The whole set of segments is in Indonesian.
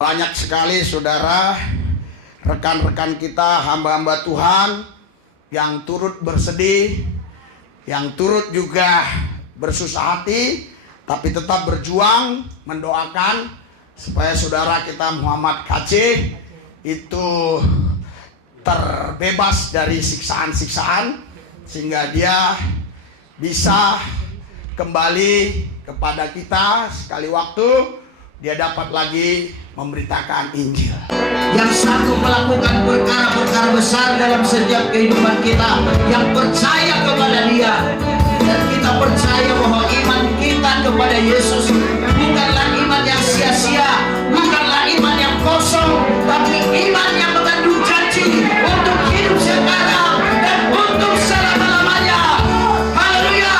Banyak sekali saudara, rekan-rekan kita, hamba-hamba Tuhan yang turut bersedih, yang turut juga bersusah hati, tapi tetap berjuang mendoakan supaya saudara kita Muhammad KC itu terbebas dari siksaan-siksaan, sehingga dia bisa kembali kepada kita sekali waktu dia dapat lagi memberitakan Injil. Yang sanggup melakukan perkara-perkara besar dalam setiap kehidupan kita, yang percaya kepada Dia, dan kita percaya bahwa iman kita kepada Yesus bukanlah iman yang sia-sia, bukanlah iman yang kosong, tapi iman yang mengandung janji untuk hidup sekarang dan untuk selama-lamanya. Haleluya.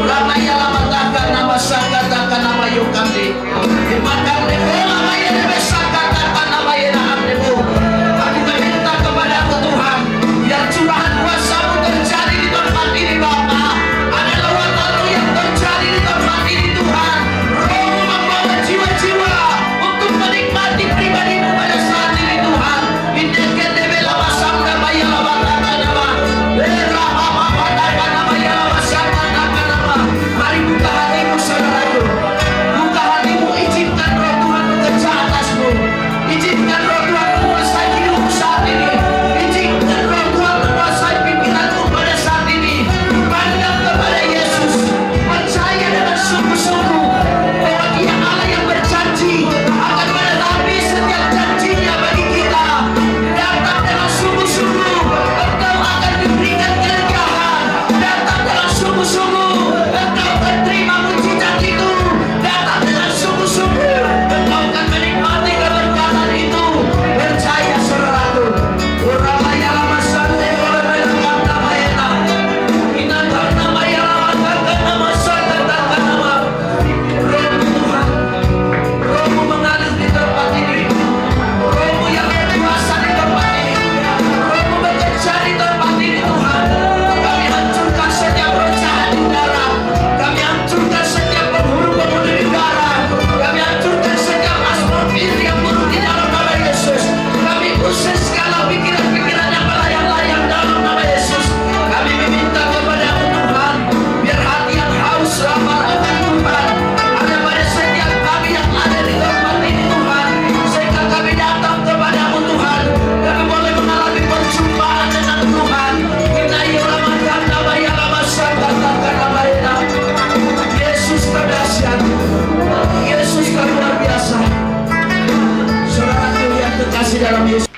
Uramaya lamataka nama sakataka nama yukamdi. Dimakan debela maya debesakataka nama yenahamdemu. Aku meminta kepada Tuhan, biar curahan kuasa-Mu terjadi di tempat ini Bapa. Ada lawatan-Mu yang terjadi di tempat ini Tuhan. Roh-Mu membawa jiwa-jiwa untuk menikmati pribadi-Mu pada saat ini Tuhan. Indeke debela masamda maya lamataka nama. Bera mama pataka nama ya lamasakataka nama. Mari buka hatimu saudaraku. Buka hatimu, izinkan Roh Tuhan bekerja atasmu. Izinkan Roh Tuhan menguasai hidupmu saat ini. Izinkan Roh Tuhan menguasai pikiranmu pada saat ini. Pandang kepada Yesus, percaya dengan sungguh-sungguh bahwa Dia Allah yang berjanji akan menepapi setiap janjinya bagi kita. Datang dengan sungguh-sungguh, engkau akan diberikan kelegahan. Datang dengan sungguh-sungguh, engkau akan terima mujizat itu. Datang dengan sungguh-sungguh, engkau akan menikmati keberkatan itu. Percaya saudaraku. Uramaya lama sante uramaya lama ena. Inatan nama ya lama kata nama sante kata nama. Roh Tuhan, Roh-Mu mengalir di tempat ini. Roh-Mu yang berkuasa di tempat ini. Roh-Mu bekerja di tempat ini Tuhan. Kami hancurkan setiap roh jahat di udara. Kami hancurkan setiap penghulu-penghulu di udara. Kami hancurkan setiap atmosfer yang buruk di dalam nama Yesus. Kami usir segala pikiran-pikiran yang melayang-layang dalam nama Yesus. Kami meminta kepada-Mu Tuhan, biar hati yang haus lapar akan Tuhan ada pada setiap kami yang ada di tempat ini Tuhan, sehingga kami datang kepada-Mu Tuhan. Kami boleh mengalami perjumpaan dengan Tuhan. Yesus terdahsyat, Yesus luar biasa. Saudaraku yang terkasih dalam Yesus,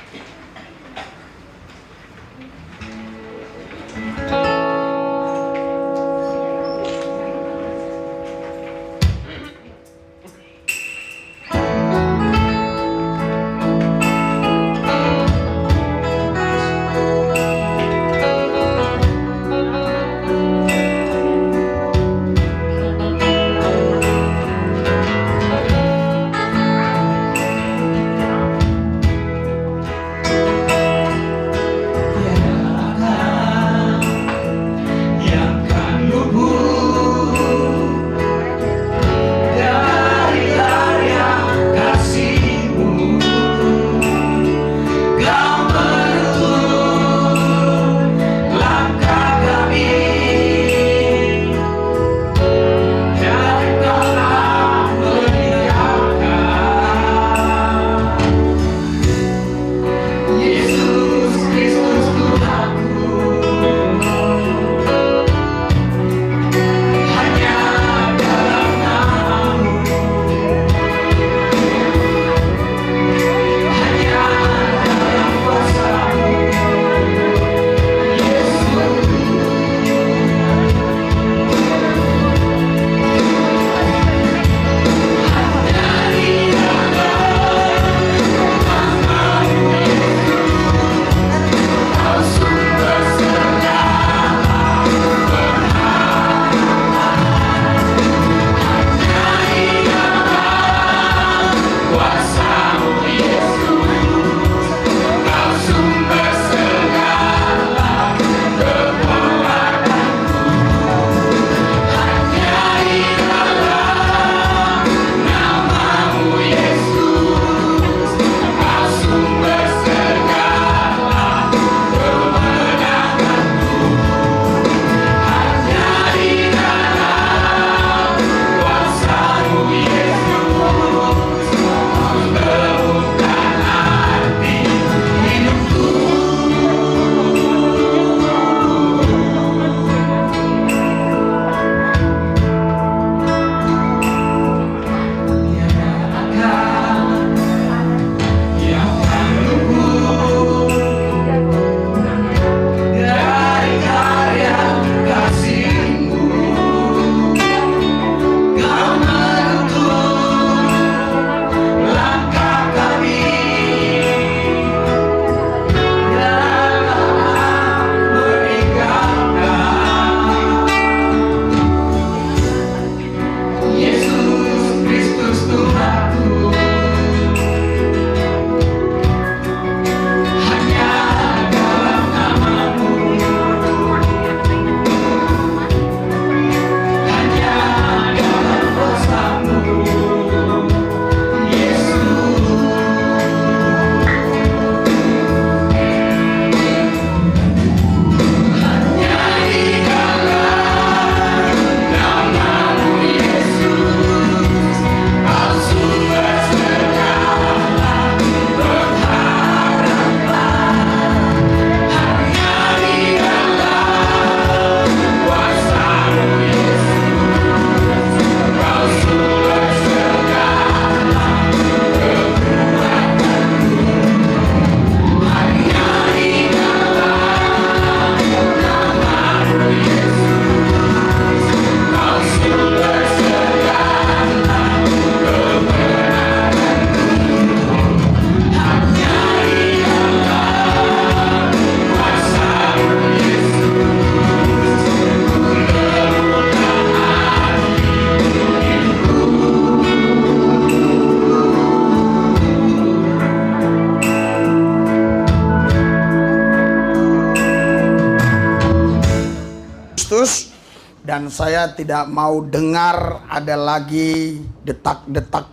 Dan saya tidak mau dengar ada lagi detak-detak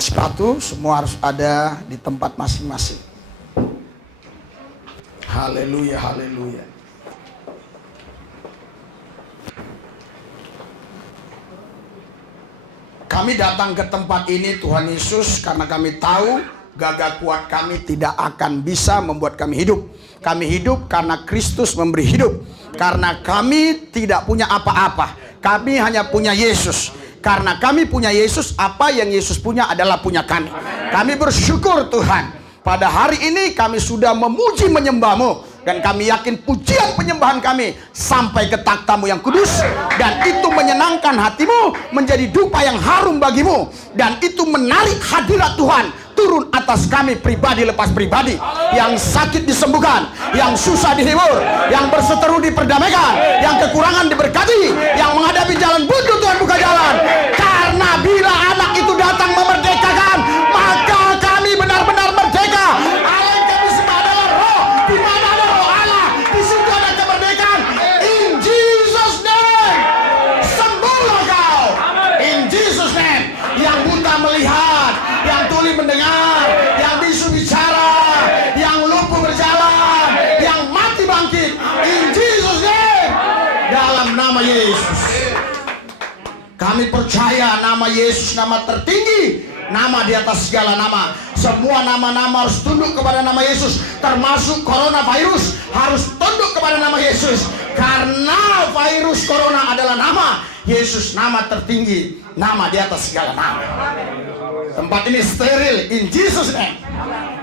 sepatu. Semua harus ada di tempat masing-masing. Haleluya, haleluya. Kami datang ke tempat ini Tuhan Yesus karena kami tahu gagah kuat kami tidak akan bisa membuat kami hidup. Kami hidup karena Kristus memberi hidup. Karena kami tidak punya apa-apa. Kami hanya punya Yesus. Karena kami punya Yesus, apa yang Yesus punya adalah punya kami. Kami bersyukur Tuhan. Pada hari ini kami sudah memuji menyembah-Mu. Dan kami yakin pujian penyembahan kami sampai ke takhta-Mu yang kudus. Dan itu menyenangkan hati-Mu, menjadi dupa yang harum bagi-Mu. Dan itu menarik hadirat Tuhan turun atas kami pribadi lepas pribadi. Yang sakit disembuhkan, yang susah dihibur, yang berseteru diperdamaikan, yang kekurangan diberkati, yang menghadapi jalan buntu Tuhan buka jalan. Karena bila anak itu datang memerdekakan, maka kami benar-benar merdeka. Allah yang kami sembah adalah roh. Di mana ada roh Allah, di situ ada kemerdekaan. In Jesus name, sembuhlah kau. In Jesus name, yang buta melihat, yang tuli mendengar, yang bisu bicara, yang lumpuh berjalan, yang mati bangkit. In Jesus name, dalam nama Yesus. Kami percaya nama Yesus nama tertinggi, nama di atas segala nama. Semua nama-nama harus tunduk kepada nama Yesus, termasuk coronavirus harus tunduk kepada nama Yesus. Karena virus corona adalah nama Yesus, nama tertinggi, nama di atas segala nama. Tempat ini steril in Jesus name.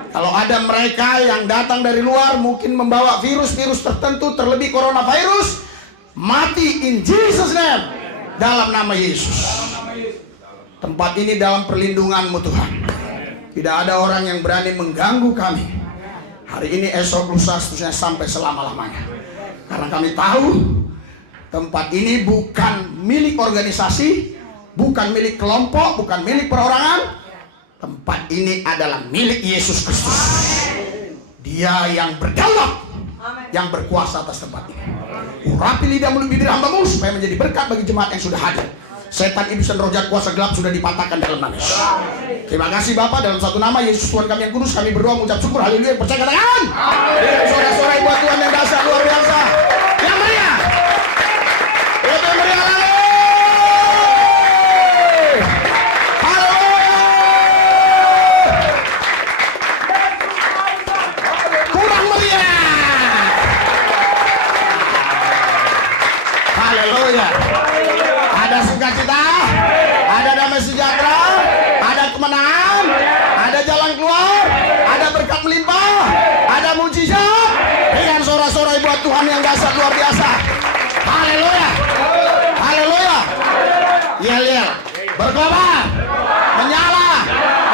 Kalau ada mereka yang datang dari luar mungkin membawa virus-virus tertentu, terlebih coronavirus, mati in Jesus name. Dalam nama Yesus. Tempat ini dalam perlindungan-Mu Tuhan. Tidak ada orang yang berani mengganggu kami. Hari ini, esok, lusa, seterusnya sampai selama-lamanya. Karena kami tahu tempat ini bukan milik organisasi, bukan milik kelompok, bukan milik perorangan. Tempat ini adalah milik Yesus Kristus. Dia yang berdaulat, yang berkuasa atas tempat ini. Urapi lidah mulut bibir hamba-Mu supaya menjadi berkat bagi jemaat yang sudah hadir. Setan, iblis, dan roh jahat kuasa gelap sudah dipatahkan dalam nama Yesus. Terima kasih Bapa, dalam satu nama Yesus Tuhan kami yang kudus, kami berdoa mengucap syukur. Haleluya, percaya katakan. Dengan sorak-sorai buat Tuhan yang dahsyat luar biasa. Yang meriah. Itu yang meriah lagi. Haleluya. Kurang meriah. Haleluya. Ada sukacita, ada damai sejahtera, ada kemenangan, ada jalan keluar, ada berkat melimpah, ada mujizat. Dengan sorak-sorai buat Tuhan yang dahsyat luar biasa. Haleluya. Haleluya. Yel-yel, berkobar, menyala,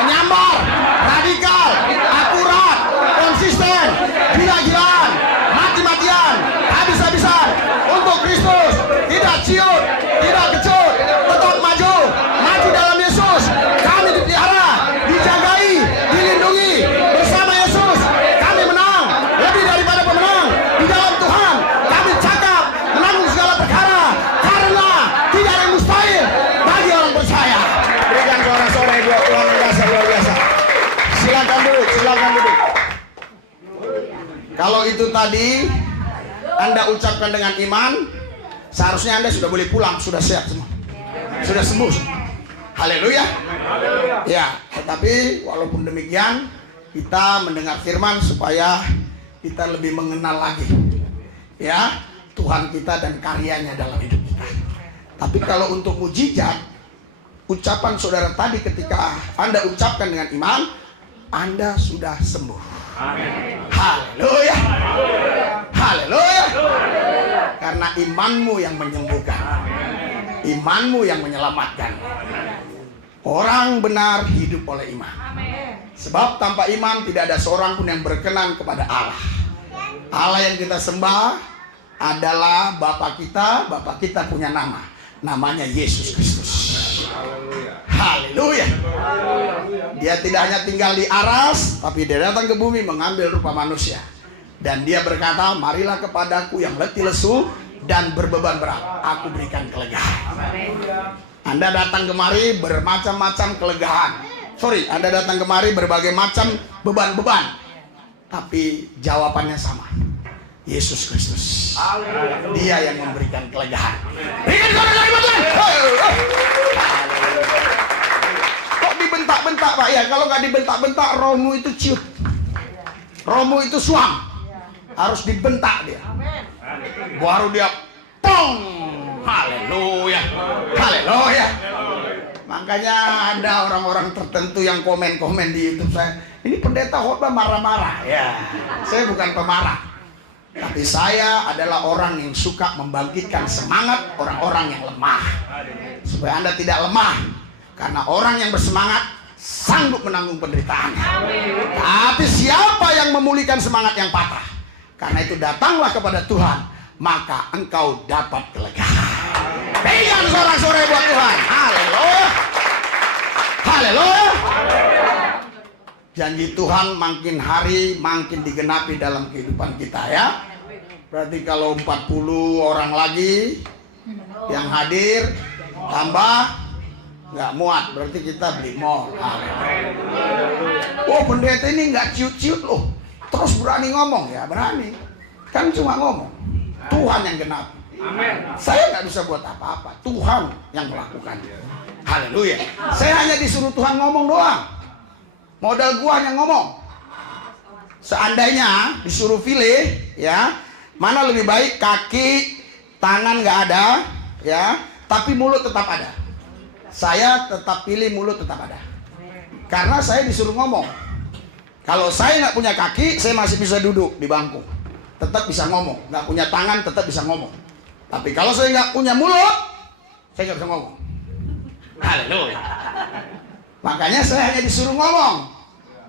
menyambar, radikal, akurat, konsisten, gila-gilaan, mati-matian, habis-habisan untuk Kristus. Tidak ciut, tidak kecut, tetap maju, maju dalam Yesus. Kami dipelihara, dijagai, dilindungi bersama Yesus. Kami menang, lebih daripada pemenang di dalam Tuhan. Kami cakap, menanggung segala perkara, karena tidak ada yang mustahil bagi orang percaya. Berikan sorak-sorai buat Tuhan yang biasa luar biasa. Silakan duduk, silakan duduk. Kalau itu tadi Anda ucapkan dengan iman, seharusnya Anda sudah boleh pulang, sudah sehat semua, sudah sembuh. Haleluya. Ya, tetapi walaupun demikian kita mendengar firman supaya kita lebih mengenal lagi ya Tuhan kita dan karyanya dalam hidup kita. Tapi kalau untuk mujizat, ucapan saudara tadi ketika Anda ucapkan dengan iman, Anda sudah sembuh. Haleluya. Haleluya. Karena imanmu yang menyembuhkan, imanmu yang menyelamatkan. Orang benar hidup oleh iman. Sebab tanpa iman tidak ada seorang pun yang berkenan kepada Allah. Allah yang kita sembah adalah Bapa kita punya nama. Namanya Yesus Kristus. Haleluya. Dia tidak hanya tinggal di aras, tapi dia datang ke bumi mengambil rupa manusia. Dan dia berkata, marilah kepadaku yang letih lesu, dan berbeban berat, aku berikan kelegaan. Anda datang kemari bermacam-macam kelegaan. Anda datang kemari berbagai macam beban-beban. Tapi jawabannya sama. Yesus Kristus. Dia yang memberikan kelegaan. Berikan suara dari Tuhan. Kok dibentak-bentak, Pak? Ya, kalau nggak dibentak-bentak, rohmu itu ciut. Rohmu itu suam. Harus dibentak dia. Baru dia pong. Haleluya. Haleluya. Makanya ada orang-orang tertentu yang komen-komen di YouTube saya, ini pendeta khotbah marah-marah. Ya, saya bukan pemarah. Tapi saya adalah orang yang suka membangkitkan semangat orang-orang yang lemah. Supaya Anda tidak lemah. Karena orang yang bersemangat sanggup menanggung penderitaan. Tapi siapa yang memulihkan semangat yang patah? Karena itu datanglah kepada Tuhan, maka engkau dapat kelegaan. Berikan sorak-sorai buat Tuhan. Haleluya. Haleluya. Janji Tuhan makin hari makin digenapi dalam kehidupan kita, ya. Berarti kalau 40 orang lagi yang hadir tambah nggak muat, berarti kita beli mall. Oh, pendeta ini nggak ciut-ciut loh, terus berani ngomong. Ya berani, kan cuma ngomong. Tuhan yang genap. Saya nggak bisa buat apa-apa, Tuhan yang melakukan. Haleluya. Saya hanya disuruh Tuhan ngomong doang. Modal gua hanya ngomong. Seandainya disuruh pilih, ya, mana lebih baik, kaki, tangan nggak ada, ya, tapi mulut tetap ada. Saya tetap pilih mulut tetap ada. Karena saya disuruh ngomong. Kalau saya nggak punya kaki, saya masih bisa duduk di bangku, tetap bisa ngomong. Nggak punya tangan, tetap bisa ngomong. Tapi kalau saya nggak punya mulut, saya nggak bisa ngomong. Haleluya. Makanya saya hanya disuruh ngomong.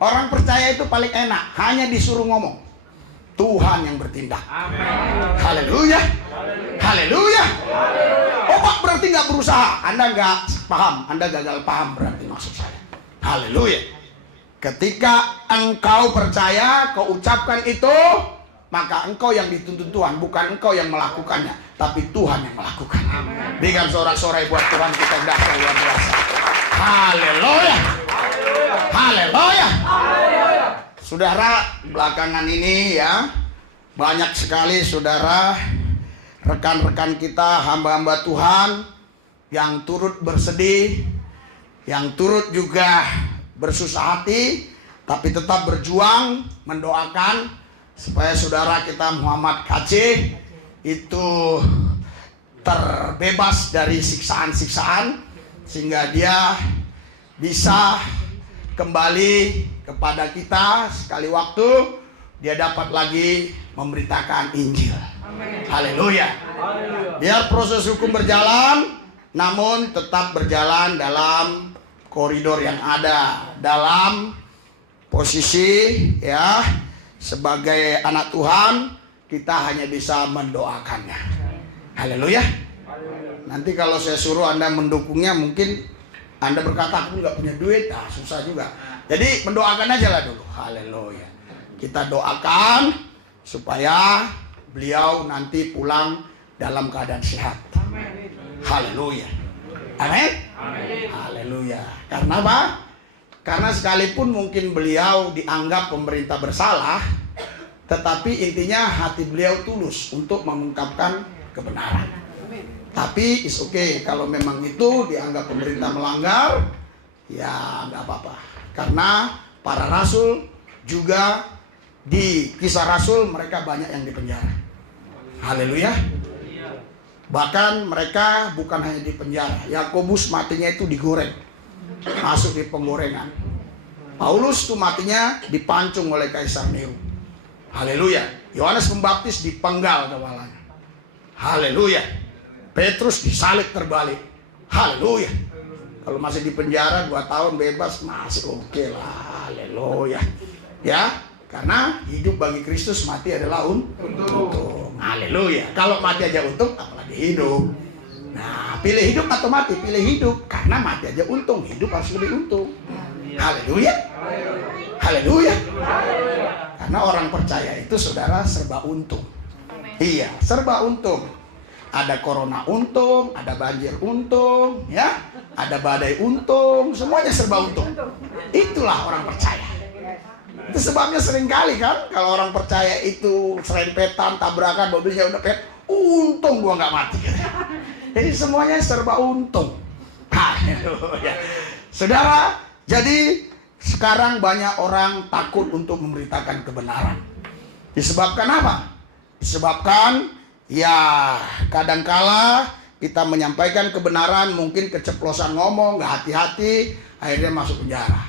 Orang percaya itu paling enak, hanya disuruh ngomong. Tuhan yang bertindak. Haleluya. Haleluya. Oh, Pak, berarti nggak berusaha. Anda nggak paham, Anda gagal paham berarti maksud saya. Haleluya. Ketika engkau percaya, kau ucapkan itu, maka engkau yang dituntun Tuhan, bukan engkau yang melakukannya, tapi Tuhan yang melakukan. Berikan sorak-sorai buat Tuhan kita yang dahsyat luar biasa. Haleluya. Haleluya. Saudara, belakangan ini ya, banyak sekali saudara, rekan-rekan kita, hamba-hamba Tuhan yang turut bersedih, yang turut juga bersusah hati, tapi tetap berjuang mendoakan supaya saudara kita Muhammad KC itu terbebas dari siksaan-siksaan, sehingga dia bisa kembali kepada kita sekali waktu, dia dapat lagi memberitakan Injil. Haleluya. Biar proses hukum berjalan, namun tetap berjalan dalam koridor yang ada, dalam posisi, ya, sebagai anak Tuhan, kita hanya bisa mendoakannya. Haleluya. Nanti kalau saya suruh Anda mendukungnya, mungkin Anda berkata, aku nggak punya duit, susah juga. Jadi mendoakan aja lah dulu. Haleluya. Kita doakan supaya beliau nanti pulang dalam keadaan sehat. Haleluya. Amin. Haleluya. Karena apa? Karena sekalipun mungkin beliau dianggap pemerintah bersalah, tetapi intinya hati beliau tulus untuk mengungkapkan kebenaran. Tapi it's okay, kalau memang itu dianggap pemerintah melanggar, ya nggak apa-apa. Karena para rasul juga di Kisah Rasul mereka banyak yang dipenjara. Haleluya. Bahkan mereka bukan hanya dipenjara, Yakobus matinya itu digoreng, masuk di penggorengan. Paulus tuh matinya dipancung oleh Kaisar Nero. Haleluya. Yohanes Pembaptis dipenggal kepalanya. Haleluya. Petrus disalib terbalik. Haleluya. Kalau masih di penjara 2 tahun bebas masih oke lah. Haleluya. Ya, karena hidup bagi Kristus, mati adalah untung. Haleluya. Kalau mati aja untung, apalagi hidup. Nah, pilih hidup atau mati? Pilih hidup, karena mati aja untung, hidup harus lebih untung. Haleluya. Haleluya. Karena orang percaya itu saudara serba untung. Iya, serba untung. Ada corona untung, ada banjir untung, ya, ada badai untung, semuanya serba untung. Itulah orang percaya. Itu sebabnya seringkali kan, kalau orang percaya itu serempetan, tabrakan, mobilnya udah untung gua nggak mati. Jadi semuanya serba untung. Haleluya. Saudara, jadi sekarang banyak orang takut untuk memberitakan kebenaran. Disebabkan apa? Disebabkan ya kadangkala kita menyampaikan kebenaran, mungkin keceplosan ngomong, nggak hati-hati, akhirnya masuk penjara.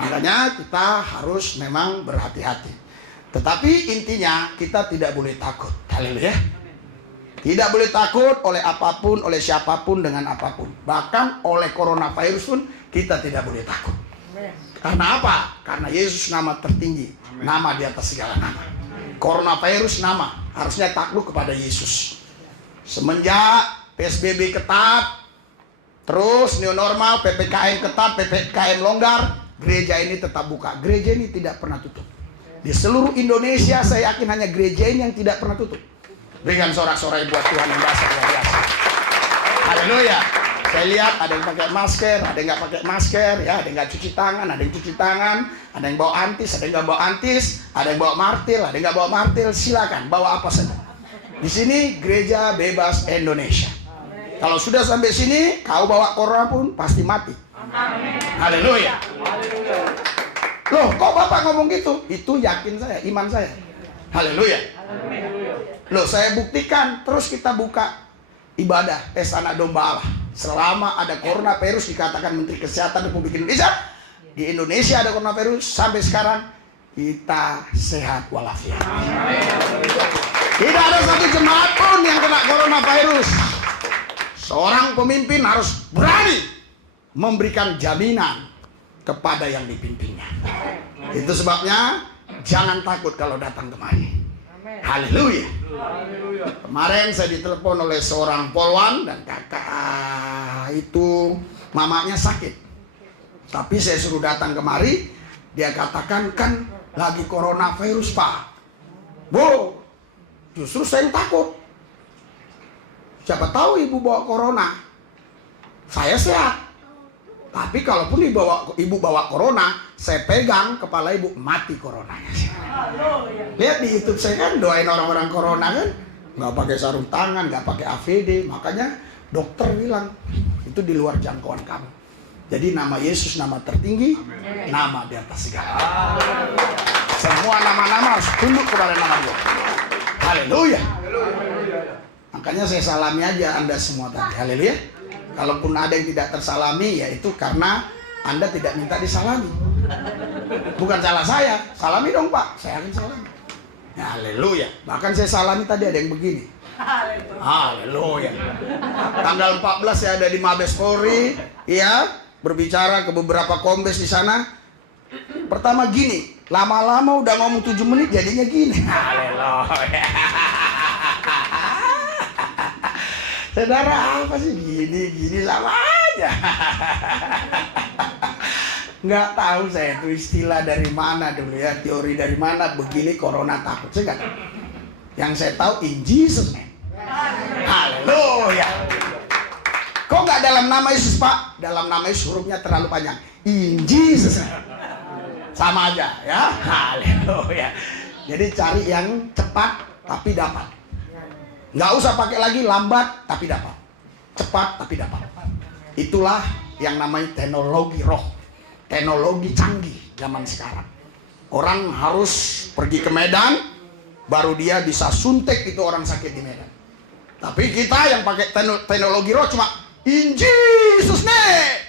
Makanya kita harus memang berhati-hati. Tetapi intinya kita tidak boleh takut. Haleluya. Tidak boleh takut oleh apapun, oleh siapapun, dengan apapun. Bahkan oleh coronavirus pun kita tidak boleh takut. Karena apa? Karena Yesus nama tertinggi, nama di atas segala nama. Coronavirus nama, harusnya takluk kepada Yesus. Semenjak PSBB ketat, terus new normal, PPKM ketat, PPKM longgar, gereja ini tetap buka. Gereja ini tidak pernah tutup. Di seluruh Indonesia saya yakin hanya gereja ini yang tidak pernah tutup. Berikan sorak-sorai buat Tuhan yang dasar luar biasa. Haleluya. Saya lihat ada yang pakai masker, ada yang nggak pakai masker, ya, ada yang nggak cuci tangan, ada yang cuci tangan, ada yang bawa antis, ada yang nggak bawa antis, ada yang bawa martil, ada yang nggak bawa martil. Silakan bawa apa saja. Di sini gereja bebas Indonesia. Kalau sudah sampai sini, kau bawa corona pun pasti mati. Haleluya. Loh, kok Bapak ngomong gitu? Itu yakin saya, iman saya. Haleluya. Loh, saya buktikan. Terus kita buka ibadah pesta anak domba Allah. Selama ada coronavirus, dikatakan Menteri Kesehatan Republik Indonesia, di Indonesia ada coronavirus, sampai sekarang kita sehat walafiat. Tidak ada satu jemaat pun yang kena coronavirus. Seorang pemimpin harus berani memberikan jaminan kepada yang dipimpinnya. Itu sebabnya jangan takut kalau datang kemari. Haleluya. Kemarin saya ditelepon oleh seorang polwan dan kakak itu mamanya sakit. Tapi saya suruh datang kemari, dia katakan kan lagi coronavirus Pak. Bu, justru saya takut. Siapa tahu ibu bawa corona. Saya sehat. Tapi kalaupun ibu bawa corona, saya pegang kepala ibu, mati coronanya. Lihat di YouTube saya kan doain orang-orang corona kan, nggak pakai sarung tangan, nggak pakai APD. Makanya dokter bilang itu di luar jangkauan kamu. Jadi nama Yesus nama tertinggi, nama di atas segala. Semua nama-nama harus tunduk kepada nama Dia. Haleluya. Makanya saya salami aja Anda semua tadi. Haleluya. Kalaupun ada yang tidak tersalami, ya itu karena Anda tidak minta disalami. Bukan salah saya. Salami dong Pak, saya akan salami. Ya, haleluya. Bahkan saya salami tadi ada yang begini. Haleluya. Tanggal 14 saya ada di Mabes Polri, ya, berbicara ke beberapa kombes di sana. Pertama gini, lama-lama udah ngomong 7 menit jadinya gini. Haleluya. Saudara, apa sih gini sama aja. Nggak tahu saya itu istilah dari mana dulu ya, teori dari mana begini corona takut. Saya nggak tahu. Yang saya tahu in Jesus name. Haleluya. Kok nggak dalam nama Yesus Pak? Dalam nama Yesus hurufnya terlalu panjang. In Jesus name. Sama aja ya. Haleluya. Jadi cari yang cepat tapi dapat. Nggak usah pakai lagi lambat tapi dapat, cepat tapi dapat. Itulah yang namanya teknologi roh, teknologi canggih zaman sekarang. Orang harus pergi ke Medan baru dia bisa suntik itu orang sakit di Medan. Tapi kita yang pakai teknologi roh cuma in Jesus name.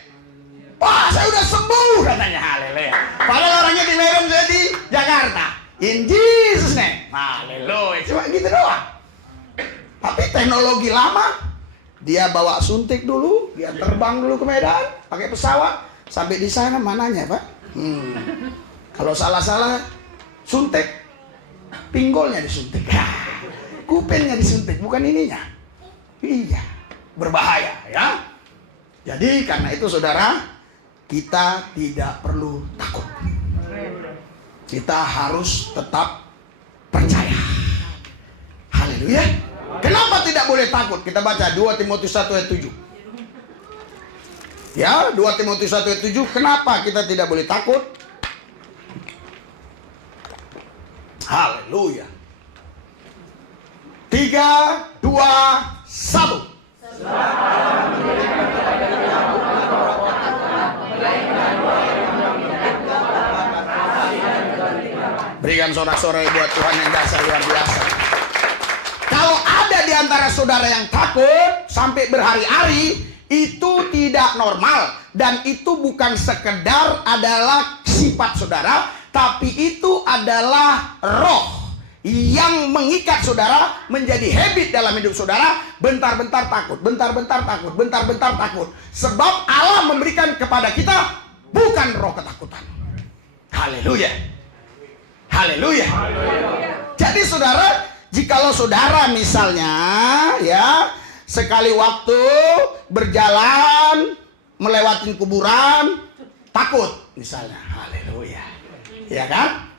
Wah, saya udah sembuh katanya. Haleluya. Padahal orangnya di Medan, saya di Jakarta. In Jesus name. Haleluya. Cuma gitu doang. Tapi teknologi lama, dia bawa suntik dulu, dia terbang dulu ke Medan, pakai pesawat, sampai di sana mananya Pak? Kalau salah-salah suntik, pinggolnya disuntik, kupingnya disuntik, bukan ininya. Iya, berbahaya ya. Jadi karena itu saudara, kita tidak perlu takut. Kita harus tetap percaya. Haleluya. Kenapa tidak boleh takut? Kita baca 2 Timotius 1 ayat 7. Ya, 2 Timotius 1 ayat 7. Kenapa kita tidak boleh takut? Haleluya. 3, 2, 1. Berikan sorak-sorai buat Tuhan yang dasar luar biasa. Kalau ada di antara saudara yang takut sampai berhari-hari, itu tidak normal. Dan itu bukan sekedar adalah sifat saudara, tapi itu adalah roh yang mengikat saudara menjadi habit dalam hidup saudara. Bentar-bentar takut, bentar-bentar takut, bentar-bentar takut. Sebab Allah memberikan kepada kita bukan roh ketakutan. Haleluya. Haleluya. Jadi saudara, jikalau saudara misalnya ya sekali waktu berjalan melewati kuburan takut misalnya, haleluya, ya kan?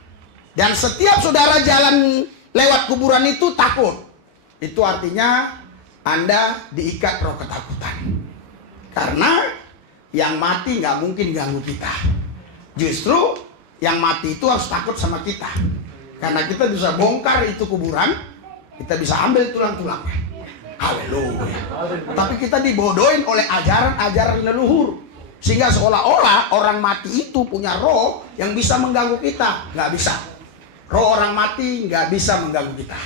Dan setiap saudara jalan lewat kuburan itu takut, itu artinya Anda diikat roh ketakutan. Karena yang mati nggak mungkin ganggu kita. Justru yang mati itu harus takut sama kita. Karena kita bisa bongkar itu kuburan, kita bisa ambil tulang-tulangnya. Haleluya. Tapi kita dibodohin oleh ajaran-ajaran leluhur. Sehingga seolah-olah orang mati itu punya roh yang bisa mengganggu kita. Nggak bisa. Roh orang mati nggak bisa mengganggu kita.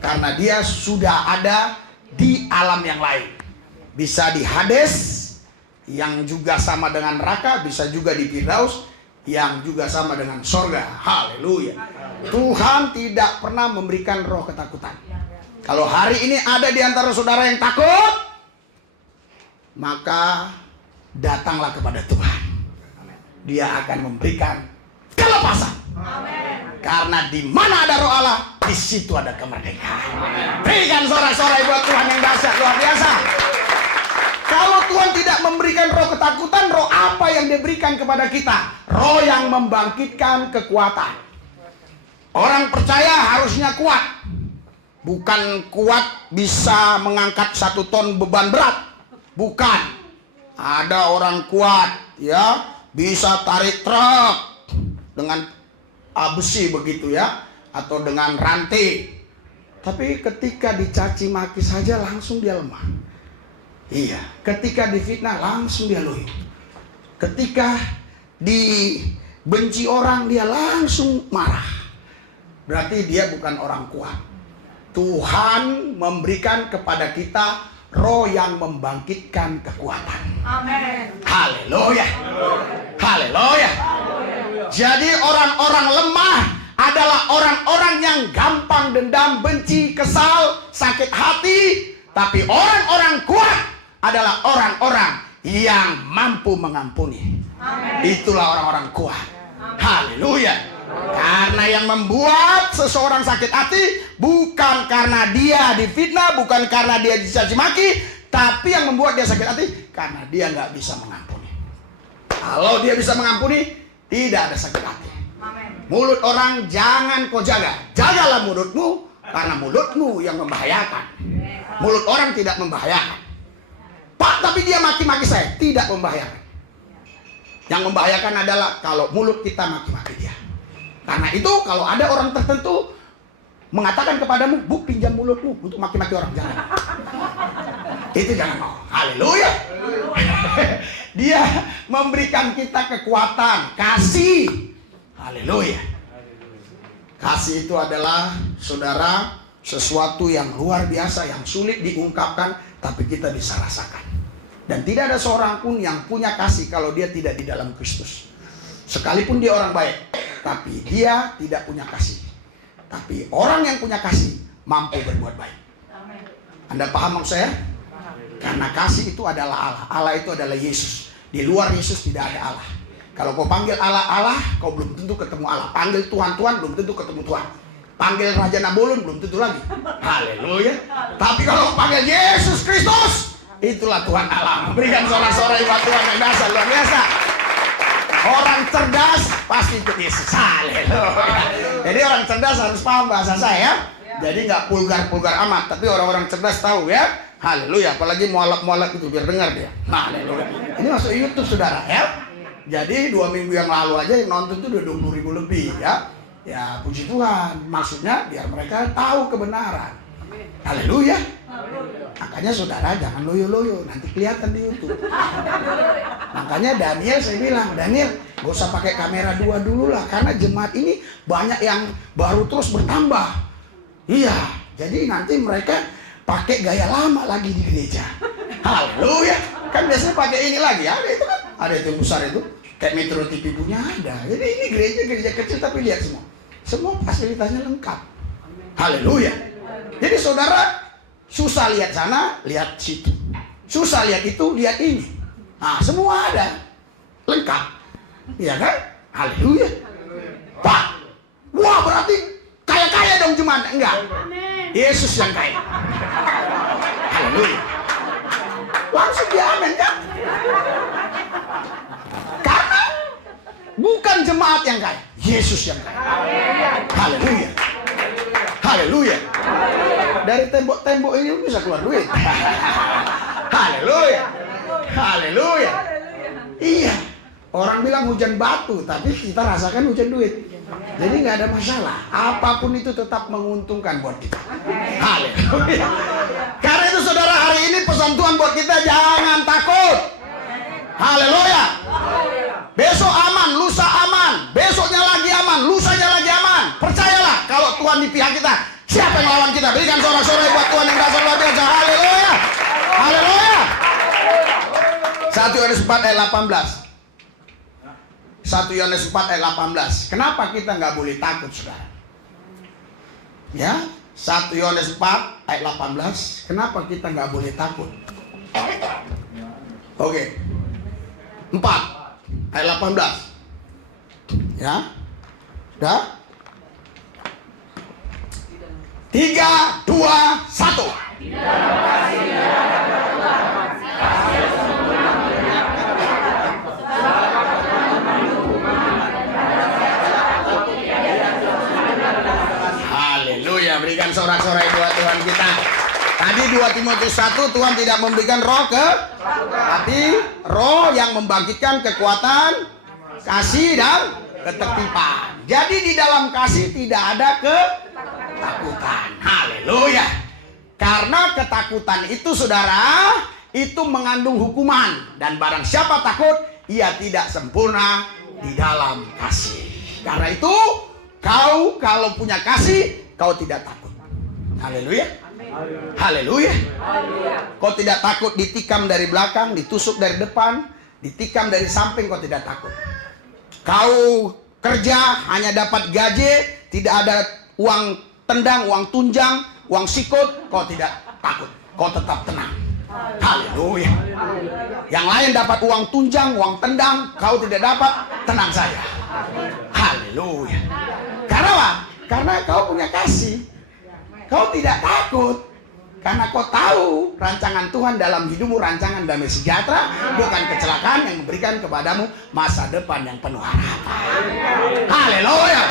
Karena dia sudah ada di alam yang lain. Bisa di Hades, yang juga sama dengan neraka. Bisa juga di Firdaus, yang juga sama dengan sorga. Haleluya. Tuhan tidak pernah memberikan roh ketakutan. Kalau hari ini ada di antara saudara yang takut, maka datanglah kepada Tuhan. Dia akan memberikan kelepasan. Karena di mana ada roh Allah, di situ ada kemerdekaan. Berikan sorak-sorai buat Tuhan yang dahsyat luar biasa. Kalau Tuhan tidak memberikan roh ketakutan, roh apa yang diberikan kepada kita? Roh yang membangkitkan kekuatan. Orang percaya harusnya kuat. Bukan kuat bisa mengangkat 1 ton beban berat. Bukan. Ada orang kuat ya, bisa tarik truk dengan besi begitu ya, atau dengan rantai. Tapi ketika dicaci maki saja langsung dia lemah. Iya, ketika difitnah langsung dia loyo. Ketika dibenci orang dia langsung marah. Berarti dia bukan orang kuat. Tuhan memberikan kepada kita roh yang membangkitkan kekuatan. Amin. Haleluya. Haleluya. Jadi orang-orang lemah adalah orang-orang yang gampang dendam, benci, kesal, sakit hati. Tapi orang-orang kuat adalah orang-orang yang mampu mengampuni. Amen. Itulah orang-orang kuat. Haleluya. Karena yang membuat seseorang sakit hati bukan karena dia difitnah, bukan karena dia dicaci maki, tapi yang membuat dia sakit hati karena dia nggak bisa mengampuni. Kalau dia bisa mengampuni, tidak ada sakit hati. Amen. Mulut orang jangan kau jaga. Jagalah mulutmu, karena mulutmu yang membahayakan. Mulut orang tidak membahayakan. Pak, tapi dia maki-maki saya. Tidak membahayakan. Yang membahayakan adalah kalau mulut kita maki-maki dia. Karena itu kalau ada orang tertentu mengatakan kepadamu, Bu, pinjam mulutmu untuk maki-maki orang, jangan. Itu jangan mau. Haleluya. Dia memberikan kita kekuatan, kasih. Haleluya. Kasih itu adalah, saudara, sesuatu yang luar biasa, yang sulit diungkapkan, tapi kita bisa rasakan. Dan tidak ada seorang pun yang punya kasih kalau dia tidak di dalam Kristus. Sekalipun dia orang baik, tapi dia tidak punya kasih. Tapi orang yang punya kasih mampu berbuat baik. Anda paham maksud saya? Karena kasih itu adalah Allah. Allah itu adalah Yesus. Di luar Yesus tidak ada Allah. Kalau kau panggil Allah, Allah, kau belum tentu ketemu Allah. Panggil Tuhan, Tuhan, belum tentu ketemu Tuhan. Panggil Raja Nabolon, belum tentu lagi. Haleluya. Tapi kalau kau panggil Yesus Kristus, itulah Tuhan Allah. Berikan sorak-sorai buat Tuhan yang dahsyat luar biasa. Orang cerdas pasti ikut Yesus. Haleluya. Jadi orang cerdas harus paham bahasa saya. Jadi nggak vulgar-vulgar amat, tapi orang-orang cerdas tahu ya. Haleluya, apalagi mualaf-mualaf itu biar dengar dia. Haleluya. Ini masuk YouTube saudara ya. Jadi 2 minggu yang lalu aja yang nonton itu udah 20.000 lebih ya. Ya puji Tuhan, maksudnya biar mereka tahu kebenaran. Haleluya. Makanya saudara jangan loyo-loyo, nanti kelihatan di YouTube. Makanya Daniel saya bilang, Daniel gak usah pakai kamera 2 dulu lah, karena jemaat ini banyak yang baru terus bertambah. Iya, jadi nanti mereka pakai gaya lama lagi di gereja. Haleluya. Kan biasanya pakai ini lagi, ada itu kan, ada itu yang besar itu, kayak Metro TV punya ada. Jadi ini gereja kecil tapi lihat semua fasilitasnya lengkap. Haleluya. Jadi saudara susah lihat sana, lihat situ. Susah lihat itu, lihat ini. Nah, semua ada. Lengkap. Iya kan? Haleluya. Pak, wah berarti kaya-kaya dong jemaat. Enggak. Yesus yang kaya. Haleluya. Langsung dia amin kan? Karena bukan jemaat yang kaya, Yesus yang kaya. Haleluya. Haleluya. Dari tembok-tembok ini bisa keluar duit. Haleluya. Haleluya. Iya. Orang bilang hujan batu, tapi kita rasakan hujan duit. Jadi nggak ada masalah. Apapun itu tetap menguntungkan buat kita. Haleluya. Karena itu saudara, hari ini pesan Tuhan buat kita, jangan takut. Haleluya. Besok aman, lusa aman, besoknya lagi aman, lusanya lagi aman. Percayalah, kalau Tuhan di pihak kita, siapa yang lawan kita? Berikan sorak-sorai buat Tuhan yang dasar luar biasa. Haleluya. Haleluya. 1 Yohanes 4 ayat 18. 1 Yohanes 4 ayat 18. Kenapa kita nggak boleh takut, saudara? Ya, 1 Yohanes 4 ayat 18. Kenapa kita nggak boleh takut? Oke. 4 ayat 18. Ya. Udah? 3, 2, 1. Haleluya, berikan sorak-sorai buat Tuhan kita. Tadi 2 Timotius 1, Tuhan tidak memberikan roh tapi roh yang membangkitkan kekuatan, kasih dan ketertiban. Jadi di dalam kasih tidak ada ketakutan. Haleluya. Karena ketakutan itu saudara, itu mengandung hukuman. Dan barang siapa takut, ia tidak sempurna di dalam kasih. Karena itu kau kalau punya kasih, kau tidak takut. Haleluya. Haleluya. Kau tidak takut ditikam dari belakang, ditusuk dari depan, ditikam dari samping, kau tidak takut. Kau kerja hanya dapat gaji, tidak ada uang tendang, uang tunjang, uang sikut, kau tidak takut. Kau tetap tenang. Haleluya. Yang lain dapat uang tunjang, uang tendang, kau tidak dapat, tenang saja. Haleluya. Karena apa? Karena kau punya kasih. Kau tidak takut. Karena kau tahu rancangan Tuhan dalam hidupmu, rancangan damai sejahtera, bukan kecelakaan, yang memberikan kepadamu masa depan yang penuh harapan. Haleluya.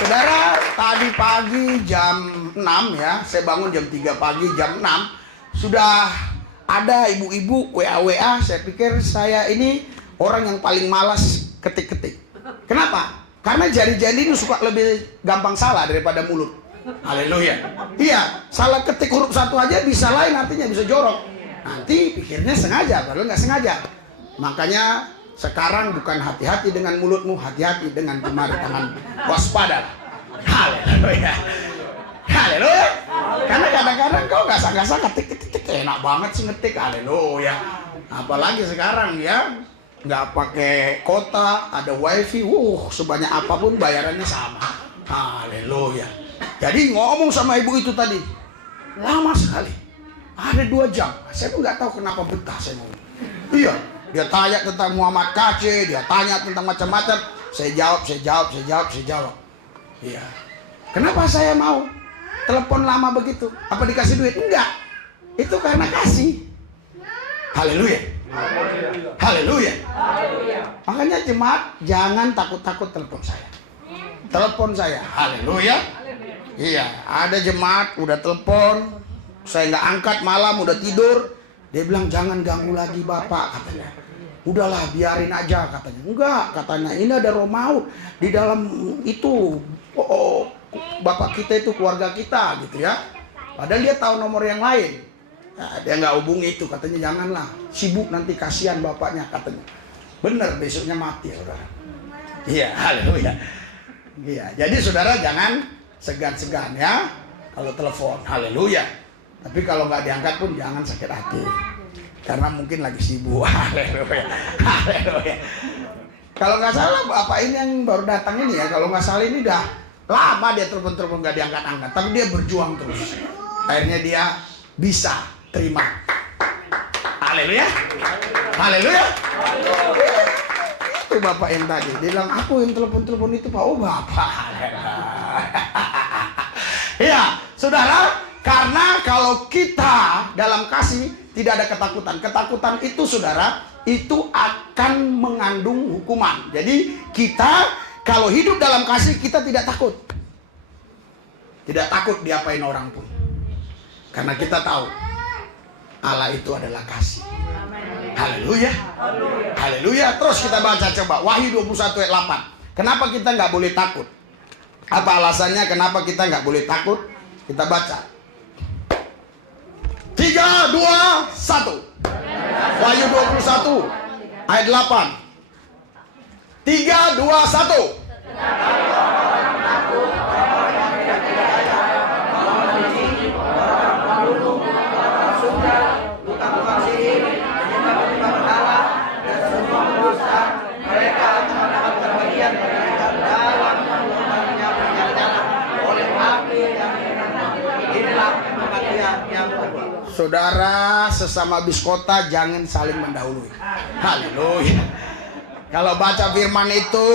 Saudara, tadi pagi jam 6 ya, saya bangun jam 3 pagi, jam 6 sudah ada ibu-ibu WA, saya pikir saya ini orang yang paling malas ketik-ketik. Kenapa? Karena jari-jari itu suka lebih gampang salah daripada mulut. Haleluya. Iya, salah ketik huruf satu aja bisa lain, artinya bisa jorok. Nanti pikirnya sengaja, padahal nggak sengaja. Makanya sekarang bukan hati-hati dengan mulutmu, hati-hati dengan jemari tangan. Waspada. Haleluya. Haleluya. Karena kadang-kadang kau gasa-gasa ketik, enak banget sih ngetik. Haleluya. Apalagi sekarang ya, nggak pakai kota, ada wifi, sebanyak apapun bayarannya sama. Haleluya. Jadi ngomong sama ibu itu tadi lama sekali, ada 2 jam. Saya pun nggak tahu kenapa betah saya ngomong. Iya, dia tanya tentang Muhammad KC, dia tanya tentang macam-macam. Saya jawab. Iya. Kenapa saya mau telepon lama begitu? Apa dikasih duit? Enggak. Itu karena kasih. Haleluya. Haleluya. Makanya jemaat jangan takut-takut telepon saya. Telepon saya. Haleluya. Iya, ada jemaat udah telepon, saya nggak angkat malam, udah tidur. Dia bilang jangan ganggu lagi Bapak, katanya. Udahlah biarin aja, katanya. Enggak, katanya ini ada roh maut di dalam itu. Bapak kita itu keluarga kita gitu ya. Padahal dia tahu nomor yang lain. Nah, dia nggak hubungi itu, katanya janganlah, sibuk nanti kasihan bapaknya, katanya. Bener, besoknya mati, saudara. Iya, haleluya. Iya, jadi saudara jangan segan-segan ya kalau telepon, haleluya. Tapi kalau nggak diangkat pun jangan sakit hati, karena mungkin lagi sibuk, haleluya, haleluya. Kalau nggak salah bapak ini yang baru datang ini ya, kalau nggak salah ini udah lama dia telepon-telepon nggak diangkat-angkat, tapi dia berjuang terus. Akhirnya dia bisa terima, haleluya, haleluya. Itu bapak yang tadi, dia bilang aku yang telepon-telepon itu Pak, oh bapak. Ya, saudara, karena kalau kita dalam kasih tidak ada ketakutan. Ketakutan itu saudara, itu akan mengandung hukuman. Jadi kita kalau hidup dalam kasih kita tidak takut. Tidak takut diapain orang pun. Karena kita tahu Allah itu adalah kasih. Haleluya. Haleluya. Terus kita baca coba Wahyu 21 ayat 8. Kenapa kita nggak boleh takut? Apa alasannya kenapa kita nggak boleh takut? Kita baca 3, 2, 1. Wahyu 21 ayat 8. 3, 2, 1. Saudara sesama biskota jangan saling mendahului. Haleluya. Kalau baca firman itu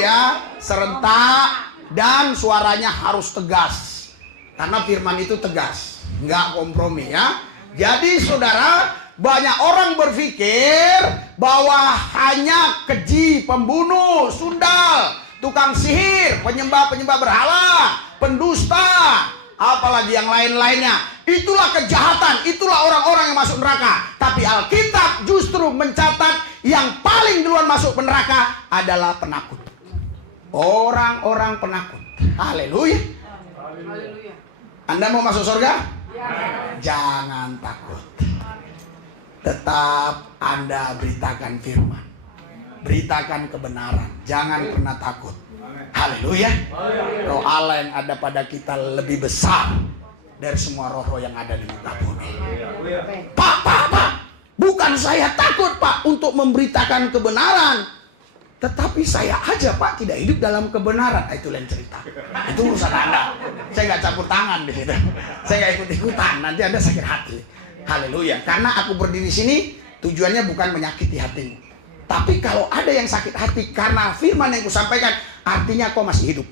ya serentak dan suaranya harus tegas. Karena firman itu tegas, nggak kompromi ya. Jadi saudara, banyak orang berpikir bahwa hanya keji, pembunuh, sundal, tukang sihir, penyembah-penyembah berhala, pendusta, apalagi yang lain-lainnya. Itulah kejahatan, itulah orang-orang yang masuk neraka. Tapi Alkitab justru mencatat yang paling duluan masuk neraka adalah penakut. Orang-orang penakut. Haleluya. Anda mau masuk surga? Jangan takut. Tetap Anda beritakan firman. Beritakan kebenaran. Jangan pernah takut. Haleluya. Roh Allah yang ada pada kita lebih besar dari semua roh-roh yang ada di muka bumi. Pak, bukan saya takut Pak untuk memberitakan kebenaran, tetapi saya aja Pak tidak hidup dalam kebenaran. Itu lain cerita. Itu urusan Anda. Saya nggak campur tangan di situ. Saya nggak ikut-ikutan. Nanti Anda sakit hati. Haleluya. Karena aku berdiri sini tujuannya bukan menyakiti hatimu. Tapi kalau ada yang sakit hati karena firman yang kusampaikan, artinya kau masih hidup.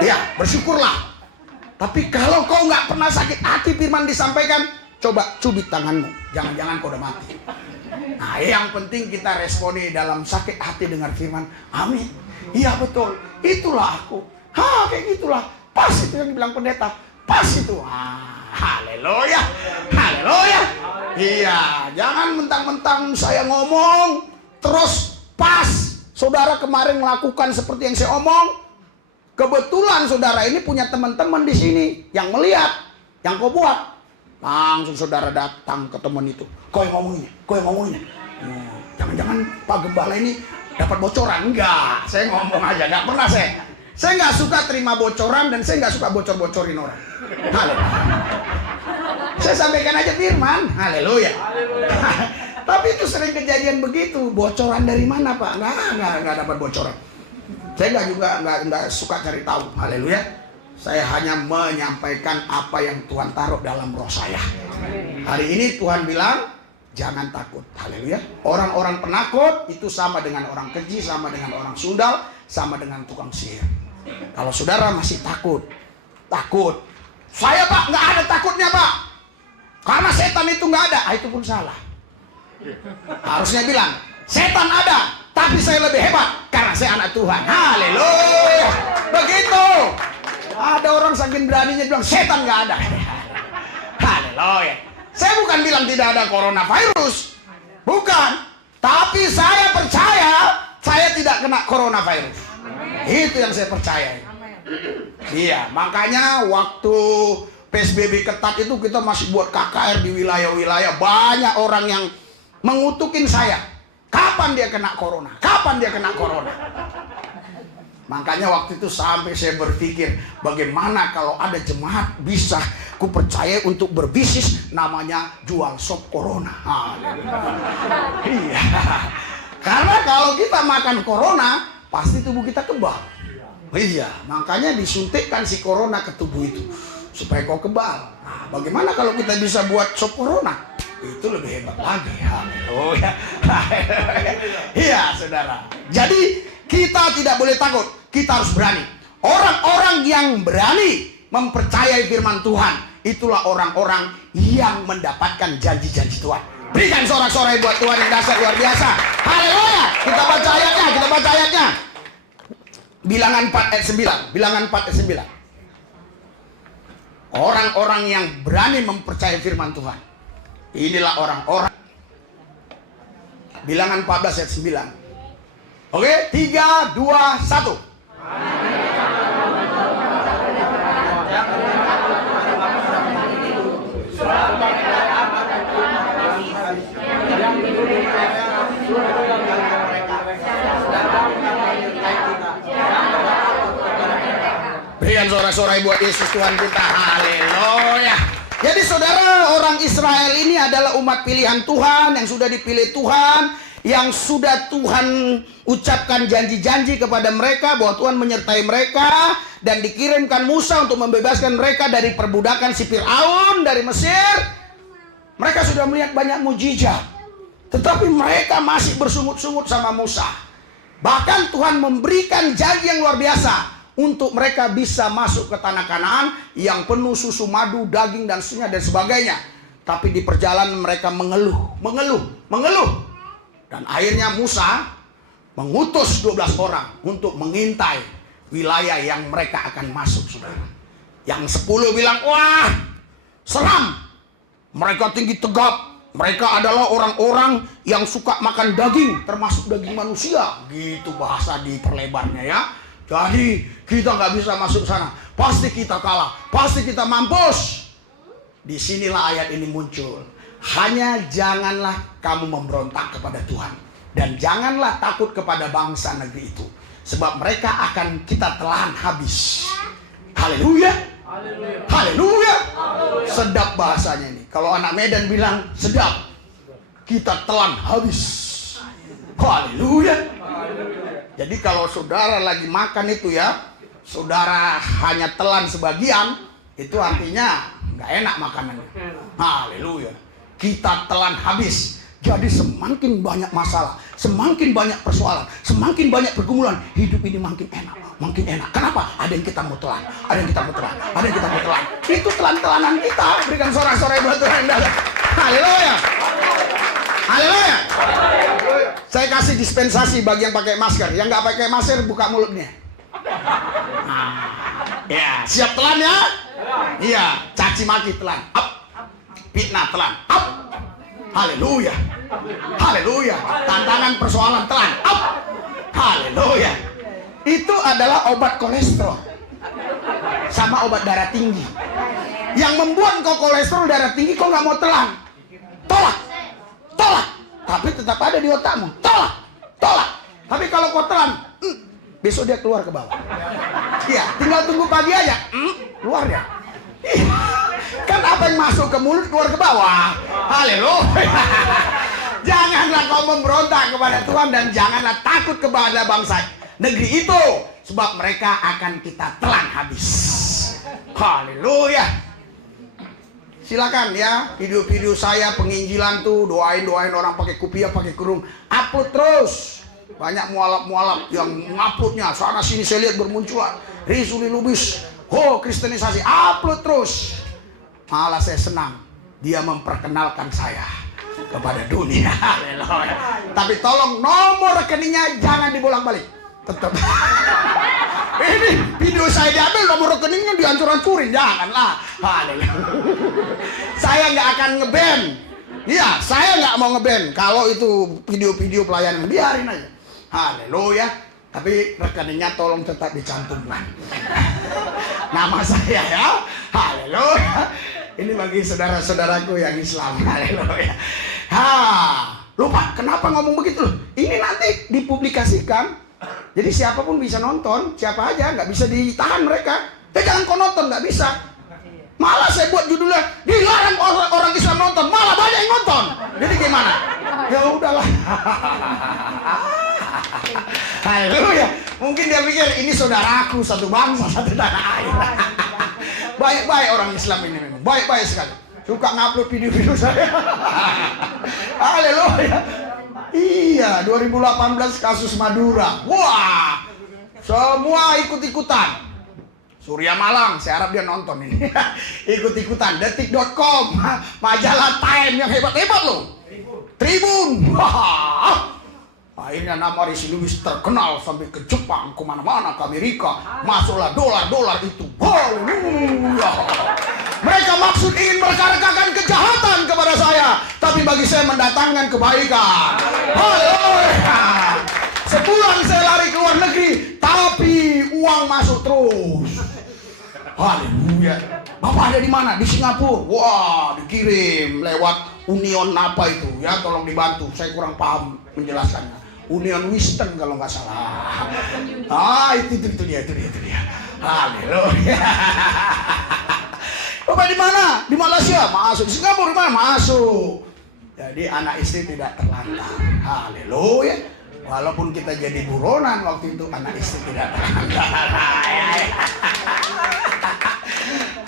Ya, bersyukurlah. Tapi kalau kau nggak pernah sakit hati firman disampaikan, coba cubit tanganmu. Jangan-jangan kau udah mati. Nah, yang penting kita responi dalam sakit hati dengar firman. Amin. Iya betul. Itulah aku. Kayak gitulah. Pas itu yang dibilang pendeta. Pas itu. Haleluya. Haleluya. Iya. Jangan mentang-mentang saya ngomong terus pas. Saudara kemarin melakukan seperti yang saya omong. Kebetulan saudara ini punya teman-teman di sini yang melihat yang kau buat. Langsung saudara datang ke teman itu. Kau yang ngomongnya. Jangan-jangan Pak Gembala ini dapat bocoran? Enggak, saya ngomong aja. Enggak pernah saya nggak suka terima bocoran dan saya nggak suka bocor-bocorin orang. Haleluya. Saya sampaikan aja firman. Haleluya. Tapi itu sering kejadian begitu. Bocoran dari mana Pak? Nggak dapat bocoran. Saya nggak suka cari tahu. Haleluya. Saya hanya menyampaikan apa yang Tuhan taruh dalam roh saya. Hari ini Tuhan bilang jangan takut. Haleluya. Orang-orang penakut itu sama dengan orang keji, sama dengan orang sundal, sama dengan tukang sihir. Kalau saudara masih takut. Saya Pak nggak ada takutnya Pak. Karena setan itu nggak ada. Itu pun salah. Harusnya bilang setan ada, tapi saya lebih hebat karena saya anak Tuhan. Haleluya. Begitu. Ada orang saking beraninya bilang setan nggak ada. Haleluya. Saya bukan bilang tidak ada coronavirus, bukan. Tapi saya percaya saya tidak kena coronavirus. Itu yang saya percaya. Iya, makanya waktu PSBB ketat itu kita masih buat KKR di wilayah-wilayah. Banyak orang yang mengutukin saya. Kapan dia kena corona? Kapan dia kena corona? Makanya waktu itu sampai saya berpikir, bagaimana kalau ada jemaat bisa ku percaya untuk berbisnis namanya jual sop corona. Iya. Karena kalau kita makan corona, pasti tubuh kita kebal. Iya, makanya disuntikkan si corona ke tubuh itu supaya kau kebal. Nah, bagaimana kalau kita bisa buat sop corona? Itu lebih hebat lagi. Haleluya. Iya, saudara. Jadi kita tidak boleh takut, kita harus berani. Orang-orang yang berani mempercayai firman Tuhan, itulah orang-orang yang mendapatkan janji-janji Tuhan. Berikan sorak-sorai buat Tuhan yang dasar luar biasa. Haleluya. Kita baca ayatnya. Bilangan 4 ayat 9. Bilangan 4 ayat 9. Orang-orang yang berani mempercayai firman Tuhan, inilah orang-orang. Bilangan 14 ayat 9. Oke, 3, 2, 1. Berikan sorak-sorai buat Yesus Tuhan kita. Haleluya. Jadi saudara, orang Israel ini adalah umat pilihan Tuhan yang sudah dipilih Tuhan, yang sudah Tuhan ucapkan janji-janji kepada mereka bahwa Tuhan menyertai mereka, dan dikirimkan Musa untuk membebaskan mereka dari perbudakan si Fir'aun dari Mesir. Mereka sudah melihat banyak mujizat, tetapi mereka masih bersungut-sungut sama Musa. Bahkan Tuhan memberikan janji yang luar biasa untuk mereka bisa masuk ke tanah Kanaan yang penuh susu, madu, daging, dan susunya dan sebagainya. Tapi di perjalanan mereka mengeluh. Dan akhirnya Musa mengutus 12 orang untuk mengintai wilayah yang mereka akan masuk, saudara. Yang 10 bilang, wah, seram. Mereka tinggi tegap. Mereka adalah orang-orang yang suka makan daging, termasuk daging manusia. Gitu bahasa diperlebarnya ya. Jadi kita nggak bisa masuk sana. Pasti kita kalah. Pasti kita mampus. Disinilah ayat ini muncul. Hanya janganlah kamu memberontak kepada Tuhan, dan janganlah takut kepada bangsa negeri itu, sebab mereka akan kita telan habis. Haleluya. Haleluya. Sedap bahasanya ini. Kalau anak Medan bilang sedap, kita telan habis. Haleluya. Jadi kalau saudara lagi makan itu ya, saudara hanya telan sebagian, itu artinya nggak enak makanannya. Haleluya. Kita telan habis. Jadi semakin banyak masalah, semakin banyak persoalan, semakin banyak pergumulan, hidup ini makin enak, makin enak. Kenapa? Ada yang kita mau telan, ada yang kita mau telan, ada yang kita mau telan. Itu telan-telanan kita. Berikan sorak-sorai buat Tuhan. Haleluya. Haleluya. Saya kasih dispensasi bagi yang pakai masker. Yang nggak pakai masker, buka mulutnya. Ya, siap telan ya? Iya, caci maki telan. Up. Fitnah telan. Up. Haleluya. Haleluya. Tantangan persoalan telan. Up. Haleluya. Itu adalah obat kolesterol sama obat darah tinggi. Yang membuat kau kolesterol, darah tinggi, kau nggak mau telan. Tolak. Tapi tetap ada di otakmu. Tolak. Tapi kalau kau telan, besok dia keluar ke bawah. Iya, tinggal tunggu pagi aja. Keluar dia. Kan apa yang masuk ke mulut keluar ke bawah. Haleluya. Janganlah kau memberontak kepada Tuhan, dan janganlah takut kepada bangsa negeri itu, sebab mereka akan kita telan habis. Haleluya. Silakan ya, video-video saya penginjilan tuh, doain orang pakai kupiah, pakai kerudung, upload terus. Banyak mualaf-mualaf yang nguploadnya sana sini, saya lihat bermunculan. Risuli Lubis, kristenisasi, upload terus. Malah saya senang, dia memperkenalkan saya kepada dunia. Tapi tolong nomor rekeningnya jangan dibolak-balik. Tetap. Ini ini video saya diambil, nomor rekeningnya dihancur-hancurin, janganlah. Haleluya. Saya nggak akan nge-ban. Iya, saya nggak mau nge-ban. Kalau itu video-video pelayanan, biarin aja. Haleluya. Tapi rekeningnya tolong tetap dicantumkan. Nama saya ya. Haleluya. Ini bagi saudara-saudaraku yang Islam. Haleluya. Lupa, kenapa ngomong begitu? Ini nanti dipublikasikan. Jadi siapapun bisa nonton, siapa aja, nggak bisa ditahan mereka. Jangan kau nonton, nggak bisa. Malah saya buat judulnya dilarang orang Islam nonton, malah banyak yang nonton. Jadi gimana? Ya udahlah. Haleluya. Mungkin dia pikir ini saudaraku, satu bangsa, satu tanah air. Baik-baik orang Islam ini memang, baik-baik sekali. Suka ngupload video-video saya. Haleluya. Iya, 2018 kasus Madura. Wah, semua ikut-ikutan. Surya Malang, saya harap dia nonton ini. Ikut-ikutan. Detik.com, majalah Time yang hebat-hebat loh. Tribun. Wah. Akhirnya nama Risi Lubis terkenal sampai ke Jepang, kemana-mana, ke Amerika. Masuklah dolar itu. Haleluya. Mereka maksud ingin merekarkan kejahatan kepada saya, tapi bagi saya mendatangkan kebaikan. Haleluya. Sebulan saya lari ke luar negeri, tapi uang masuk terus. Haleluya. Bapak ada di mana? Di Singapura. Wah, dikirim lewat Union apa itu? Ya, tolong dibantu. Saya kurang paham menjelaskannya. Union Western kalau nggak salah. Itu dia. Haleluya. Bapak di mana? Di Malaysia, masuk. Di Singapura di mana? Masuk. Jadi anak istri tidak terlantar. Haleluya. Walaupun kita jadi buronan waktu itu, anak istri tidak terlantar.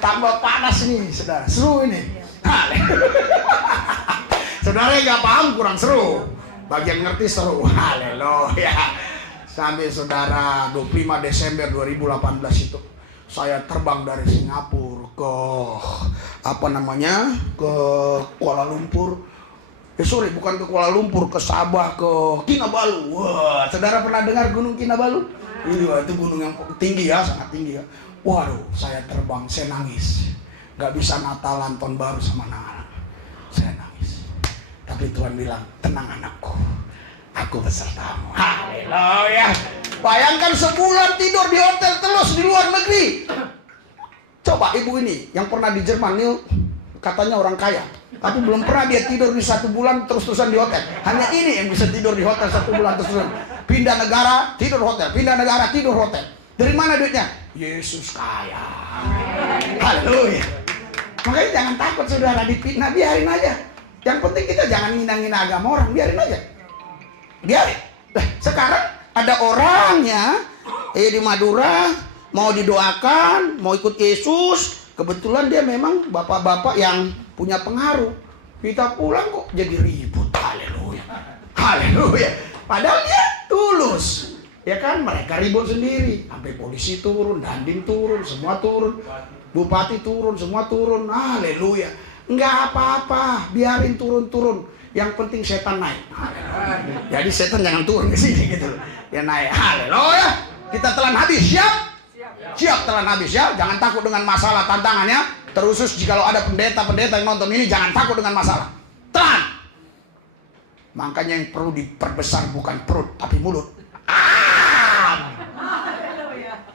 Tambah panas nih, saudara. Seru ini. Saudara yang nggak paham kurang seru. Bagi yang ngerti seru. Haleluya. Sampai saudara 25 Desember 2018 itu saya terbang dari Singapura ke ke Kuala Lumpur. Bukan ke Kuala Lumpur, ke Sabah, ke Kinabalu. Wah, saudara pernah dengar Gunung Kinabalu? Iya, itu gunung yang tinggi ya, sangat tinggi ya. Waduh, saya terbang, saya nangis. Gak bisa Natalan tahun baru sama anak-anak. Saya nangis. Tapi Tuhan bilang, tenang anakku, aku besertamu. Haleluya. Bayangkan sebulan tidur di hotel terus di luar negeri. Coba ibu ini yang pernah di Jerman, nih katanya orang kaya, tapi belum pernah dia tidur di 1 bulan terus-terusan di hotel. Hanya ini yang bisa tidur di hotel 1 bulan terus-terusan. Pindah negara, tidur hotel. Pindah negara, tidur hotel. Dari mana duitnya? Yesus kaya. Haleluya. Makanya jangan takut saudara difitnah, biarin aja. Yang penting kita jangan ngina-ngina agama orang, biarin aja. Biarin. Sekarang ada orangnya di Madura mau didoakan, mau ikut Yesus. Kebetulan dia memang bapak-bapak yang punya pengaruh. Kita pulang kok jadi ribut. Haleluya. Haleluya. Padahal dia tulus. Ya kan, mereka ribut sendiri. Sampai polisi turun, dandim turun, semua turun. Bupati turun, semua turun. Haleluya. Enggak apa-apa, biarin turun-turun. Yang penting setan naik. Haleluya. Jadi setan jangan turun ke sini gitu. Dia naik. Haleluya. Kita telan habis, siap? Siap telan habis ya. Jangan takut dengan masalah tantangannya. Terusus jikalau ada pendeta-pendeta yang nonton ini, jangan takut dengan masalah. Telan. Makanya yang perlu diperbesar bukan perut, tapi mulut.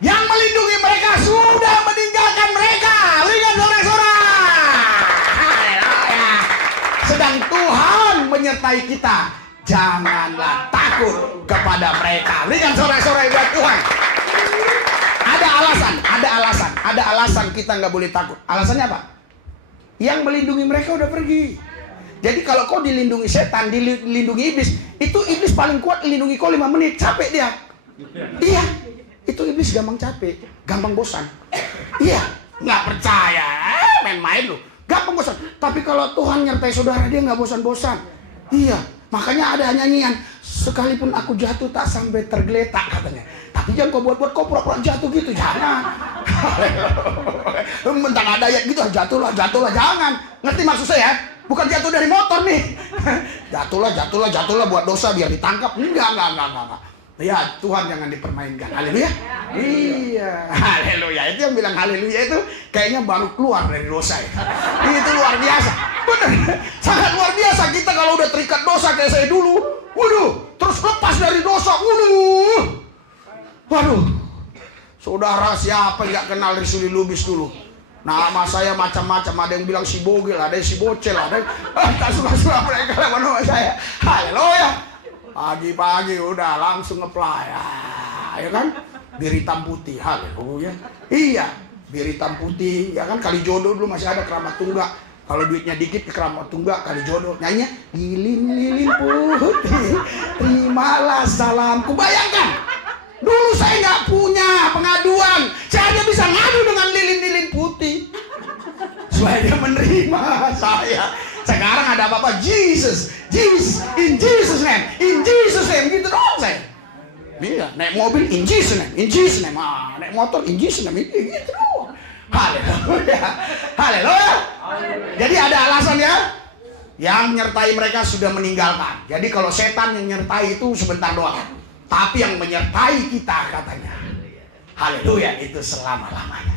Yang melindungi mereka sudah meninggalkan mereka. Lihat sorak-sorak. Sedang Tuhan menyertai kita. Janganlah takut kepada mereka. Lihat sorak-sorak buat Tuhan. Ada alasan kita nggak boleh takut. Alasannya apa? Yang melindungi mereka udah pergi. Jadi kalau kau dilindungi setan, dilindungi iblis, itu iblis paling kuat lindungi kau 5 menit, capek dia. Iya, itu iblis gampang capek, gampang bosan. Iya, nggak percaya, main-main lu, gampang bosan. Tapi kalau Tuhan nyertai saudara, dia nggak bosan-bosan. Iya, makanya ada nyanyian, sekalipun aku jatuh tak sampai tergeletak katanya. Tapi jangan kau buat-buat kau pura-pura jatuh gitu, jangan. Mentang ada ayat gitu, jatuhlah, jangan. Ngerti maksud saya? Bukan jatuh dari motor nih. Jatuhlah buat dosa biar ditangkap. Enggak. Ya, Tuhan jangan dipermainkan. Haleluya. Iya, haleluya. Itu yang bilang haleluya itu kayaknya baru keluar dari dosa ya. Itu luar biasa. Benar. Sangat luar biasa kita kalau udah terikat dosa kayak saya dulu. Waduh, terus lepas dari dosa. Waduh. Saudara siapa yang gak kenal Risuli Lubis dulu? Nama saya macam-macam, ada yang bilang si Bogel, ada yang si Bocel, ada yang tak suka-suka mereka nama saya. Haleluya. Pagi-pagi udah langsung nge-apply, ya kan? Bir hitam putih, haleluya. Iya, bir hitam putih, ya kan? Kali jodoh dulu masih ada keramat tunggak. Kalau duitnya dikit ke keramat tunggak, kali jodoh. Nyanyinya, lilin-lilin putih, terimalah salamku. Bayangkan, dulu saya nggak punya pengaduan. Saya hanya bisa ngadu dengan lilin-lilin putih. Supaya dia menerima saya. Sekarang ada apa-apa, Jesus, in Jesus name, gitu doang saya. Iya, naik mobil in Jesus name, naik motor in Jesus name, gitu doang. Haleluya, haleluya. Jadi ada alasan ya, yang menyertai mereka sudah meninggalkan. Jadi kalau setan yang menyertai itu sebentar doang, tapi yang menyertai kita katanya, haleluya, itu selama-lamanya.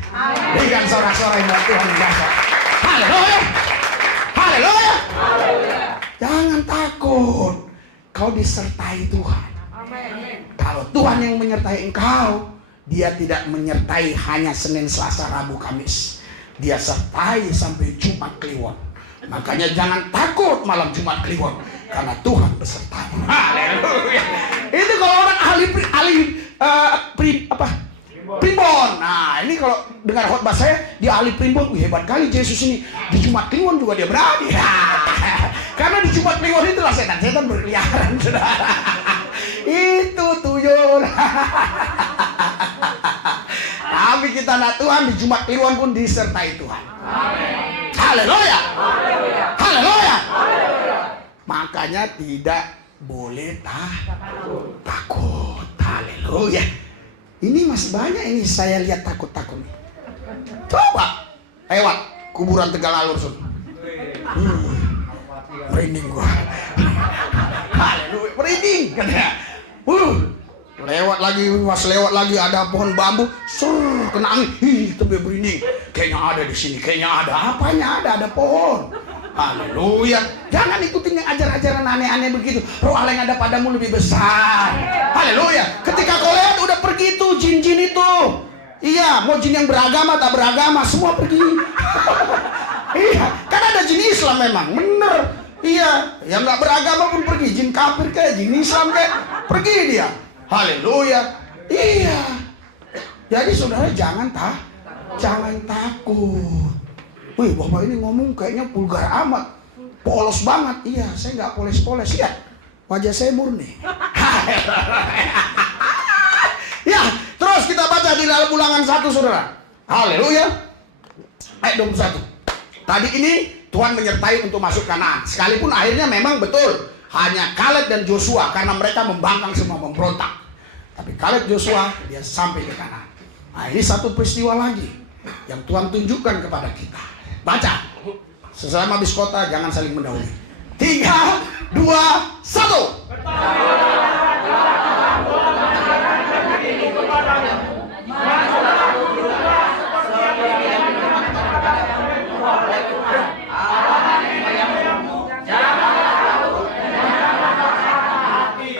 Berikan sorak-sorai buat Tuhan yang dahsyat. Haleluya. Haleluya. Jangan takut. Kau disertai Tuhan. Kalau Tuhan yang menyertai engkau, Dia tidak menyertai hanya Senin, Selasa, Rabu, Kamis. Dia sertai sampai Jumat Kliwon. Makanya jangan takut malam Jumat Kliwon, karena Tuhan besertamu. Haleluya. Itu kalau orang primbon. Nah, ini kalau dengar khotbah saya, dia ahli primbon. Hebat kali Yesus ini. Di Jumat Kliwon juga dia berani. Karena di Jumat Kliwon itulah setan-setan berkeliaran, saudara. Itu tuyul. Tapi kita nak Tuhan di Jumat Kliwon pun disertai Tuhan. Haleluya. Haleluya. Makanya tidak boleh takut. Haleluya. Ini masih banyak ini saya lihat takut-takut nih. Coba lewat kuburan Tegal Alur Sun. Merinding gua. Haleluya, merinding katanya. Lewat lagi ada pohon bambu, kena angin, tapi merinding. Kayaknya ada di sini, kayaknya ada. Apanya ada pohon. Haleluya. Jangan ikutin yang ajaran-ajaran aneh-aneh begitu. Roh Allah yang ada padamu lebih besar. Haleluya. Ketika kau lihat udah pergi tuh jin-jin itu. Iya, mau jin yang beragama tak beragama semua pergi. Iya, kan ada jin Islam memang, bener. Iya, yang nggak beragama pun pergi. Jin kafir kayak jin Islam kayak pergi dia. Haleluya. Iya. Jadi saudara jangan takut. Wih, bapak ini ngomong kayaknya vulgar amat, polos banget. Iya, saya nggak poles-poles ya, wajah saya murni. Ya, terus kita baca di dalam Ulangan 1, saudara. Haleluya. Ayat 21. Tadi ini Tuhan menyertai untuk masuk Kanaan. Sekalipun akhirnya memang betul hanya Kaleb dan Joshua, karena mereka membangkang semua, memberontak. Tapi Kaleb Joshua dia sampai ke Kanaan. Nah, ini satu peristiwa lagi yang Tuhan tunjukkan kepada kita. Baca. Sesama bis kota jangan saling mendahului. 3, 2, 1.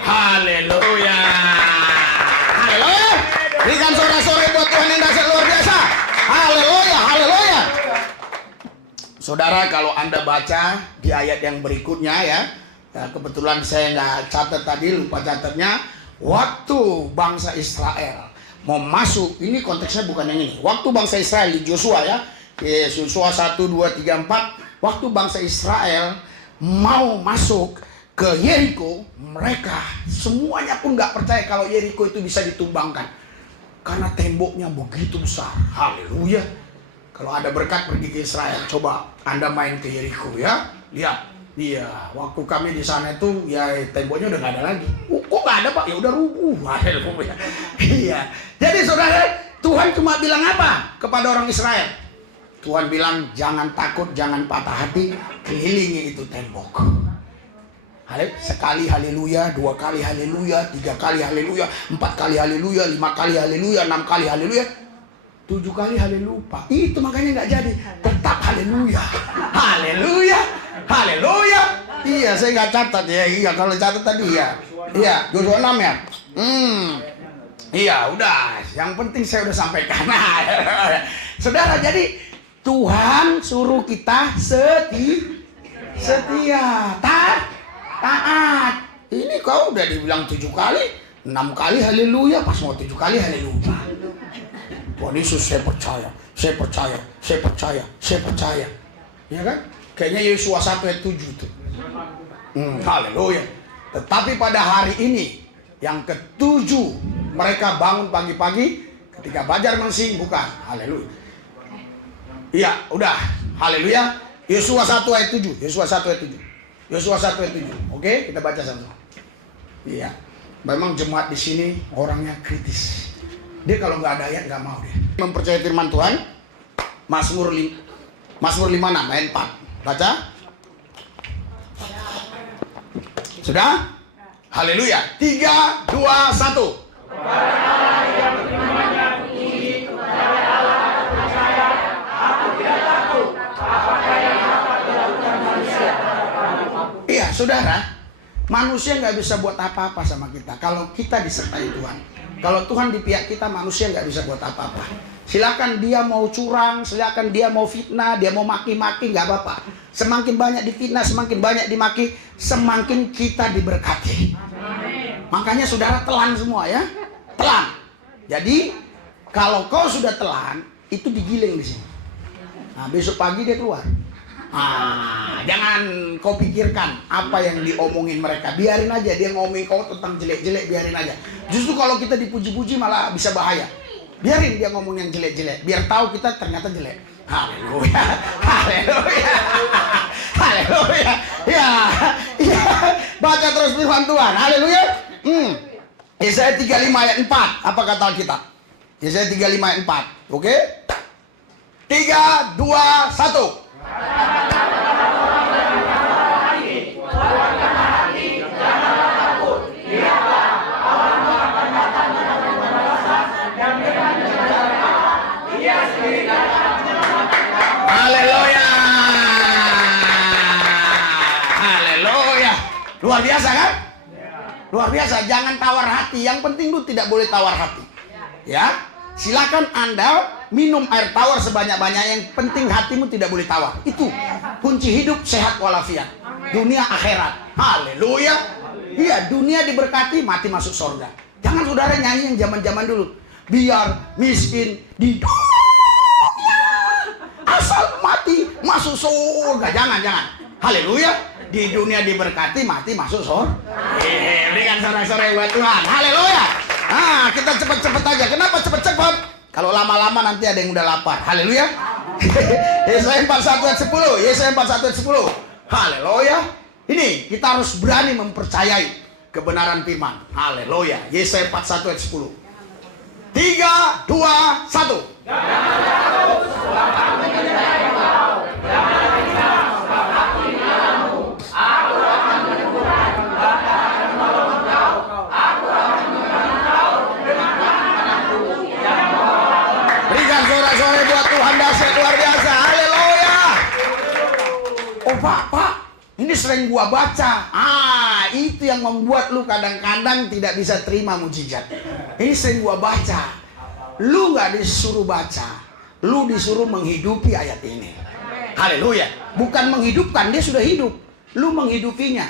Haleluya. Haleluya. Berikan sorak-sorai buat Tuhan yang dahsyat luar biasa. Haleluya. Haleluya. Saudara, kalau Anda baca di ayat yang berikutnya ya, kebetulan saya nggak catat tadi, lupa catatnya. Waktu bangsa Israel mau masuk, ini konteksnya bukan yang ini. Waktu bangsa Israel di Joshua ya, Joshua 1, 2, 3, 4. Waktu bangsa Israel mau masuk ke Yeriko, mereka semuanya pun nggak percaya kalau Yeriko itu bisa ditumbangkan. Karena temboknya begitu besar. Haleluya. Kalau ada berkat pergi ke Israel, coba Anda main ke Yeriko ya, lihat. Iya, waktu kami di sana itu ya temboknya udah nggak ada lagi. Kok nggak ada Pak? Ya udah rubuh. Haleluya. Iya. Jadi saudara, Tuhan cuma bilang apa kepada orang Israel? Tuhan bilang jangan takut, jangan patah hati, kelilingi itu tembok. Sekali haleluya, 2 kali haleluya, 3 kali haleluya, 4 kali haleluya, 5 kali haleluya, 6 kali haleluya, 7 kali haleluya. Itu makanya nggak jadi. Tetap haleluya. Haleluya. Haleluya. Iya, saya nggak catat ya. Iya, kalau catat tadi ya. Iya, 26 ya. Iya, udah. Yang penting saya udah sampaikan. Saudara, jadi Tuhan suruh kita setia, taat. Ini kau udah dibilang 7 kali, 6 kali haleluya, pas mau 7 kali haleluya. Tuhan Yesus, saya percaya. Ya kan? Kayaknya Yosua 1 ayat 7 itu. Haleluya. Tetapi pada hari ini, yang ke-7, mereka bangun pagi-pagi ketika fajar mensing, bukan. Haleluya. Iya, udah. Haleluya. Yosua 1 ayat 7. Yosua 1 ayat 7. Oke, kita baca sama-sama. Iya. Memang jemaat di sini orangnya kritis. Dia kalau nggak ada ayat nggak mau dia. Mempercayai firman Tuhan. Mazmur 56 ayat 4. Baca. Sudah? Haleluya. 3, 2, 1. Iya, saudara, manusia nggak bisa buat apa-apa sama kita kalau kita disertai Tuhan. Kalau Tuhan di pihak kita, manusia nggak bisa buat apa-apa. Silakan dia mau curang, silakan dia mau fitnah, dia mau maki-maki, nggak apa-apa. Semakin banyak difitnah, semakin banyak dimaki, semakin kita diberkati. Makanya saudara telan semua ya, telan. Jadi kalau kau sudah telan, itu digiling di sini. Nah, besok pagi dia keluar. Jangan kau pikirkan apa yang diomongin mereka. Biarin aja dia ngomongin kau tentang jelek-jelek, biarin aja. Justru kalau kita dipuji-puji malah bisa bahaya. Biarin dia ngomong yang jelek-jelek, biar tahu kita ternyata jelek. Haleluya. Haleluya. Haleluya. Ya. Baca terus firman Tuhan. Haleluya. Yesaya 35 ayat 4. Apa kata Alkitab? Yesaya 35 ayat 4. Oke? 3, 2, 1. Haleluya. Haleluya. Luar biasa kan? Luar biasa. Jangan tawar hati. Yang penting lu tidak boleh tawar hati. Ya. Silakan Anda minum air tawar sebanyak-banyaknya. Yang penting hatimu tidak boleh tawar. Itu kunci hidup sehat walafiat. Dunia akhirat. Haleluya. Iya, dunia diberkati, mati masuk surga. Jangan saudara nyanyi yang zaman-zaman dulu. Biar miskin di dunia, asal mati masuk surga. Jangan. Haleluya. Di dunia diberkati, mati masuk surga. Berikan sorak-sorai buat Tuhan. Haleluya. Kita cepet-cepet aja. Kenapa cepet-cepet? Kalau lama-lama nanti ada yang udah lapar. Haleluya. Yesaya 41 ayat 10. Yesaya 41 ayat 10. Haleluya. Ini kita harus berani mempercayai kebenaran firman. Haleluya. Yesaya 41 ayat 10. 3, 2, 1. Berikan sorak-sorai buat Tuhan, dahsyat luar biasa. Haleluya. Oh Pak, ini sering gua baca. Itu yang membuat lu kadang-kadang tidak bisa terima mujizat. Ini sering gua baca. Lu gak disuruh baca, lu disuruh menghidupi ayat ini. Haleluya. Bukan menghidupkan, dia sudah hidup. Lu menghidupinya.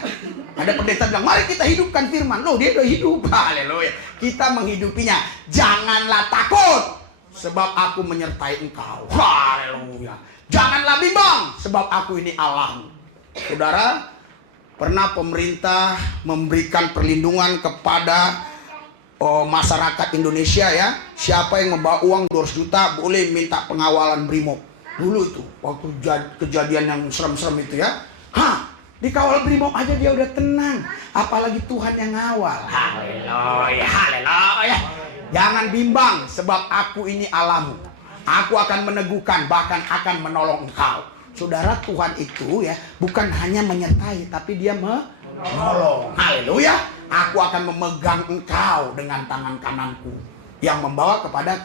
Ada pendeta bilang, mari kita hidupkan firman. Loh, dia udah hidup. Haleluya. Kita menghidupinya. Janganlah takut, sebab aku menyertai engkau. Haleluya. Janganlah bimbang, sebab aku ini Allahmu. Saudara, pernah pemerintah memberikan perlindungan kepada masyarakat Indonesia ya. Siapa yang membawa uang 200 juta boleh minta pengawalan BRIMOB. Dulu itu waktu kejadian yang serem-serem itu ya. Dikawal BRIMOB aja dia udah tenang. Apalagi Tuhan yang ngawal. Haleluya, haleluya. Jangan bimbang, sebab aku ini Allahmu. Aku akan meneguhkan, bahkan akan menolong engkau. Saudara, Tuhan itu ya bukan hanya menyertai, tapi dia Nolong. Haleluya. Aku akan memegang engkau dengan tangan kananku yang membawa kepada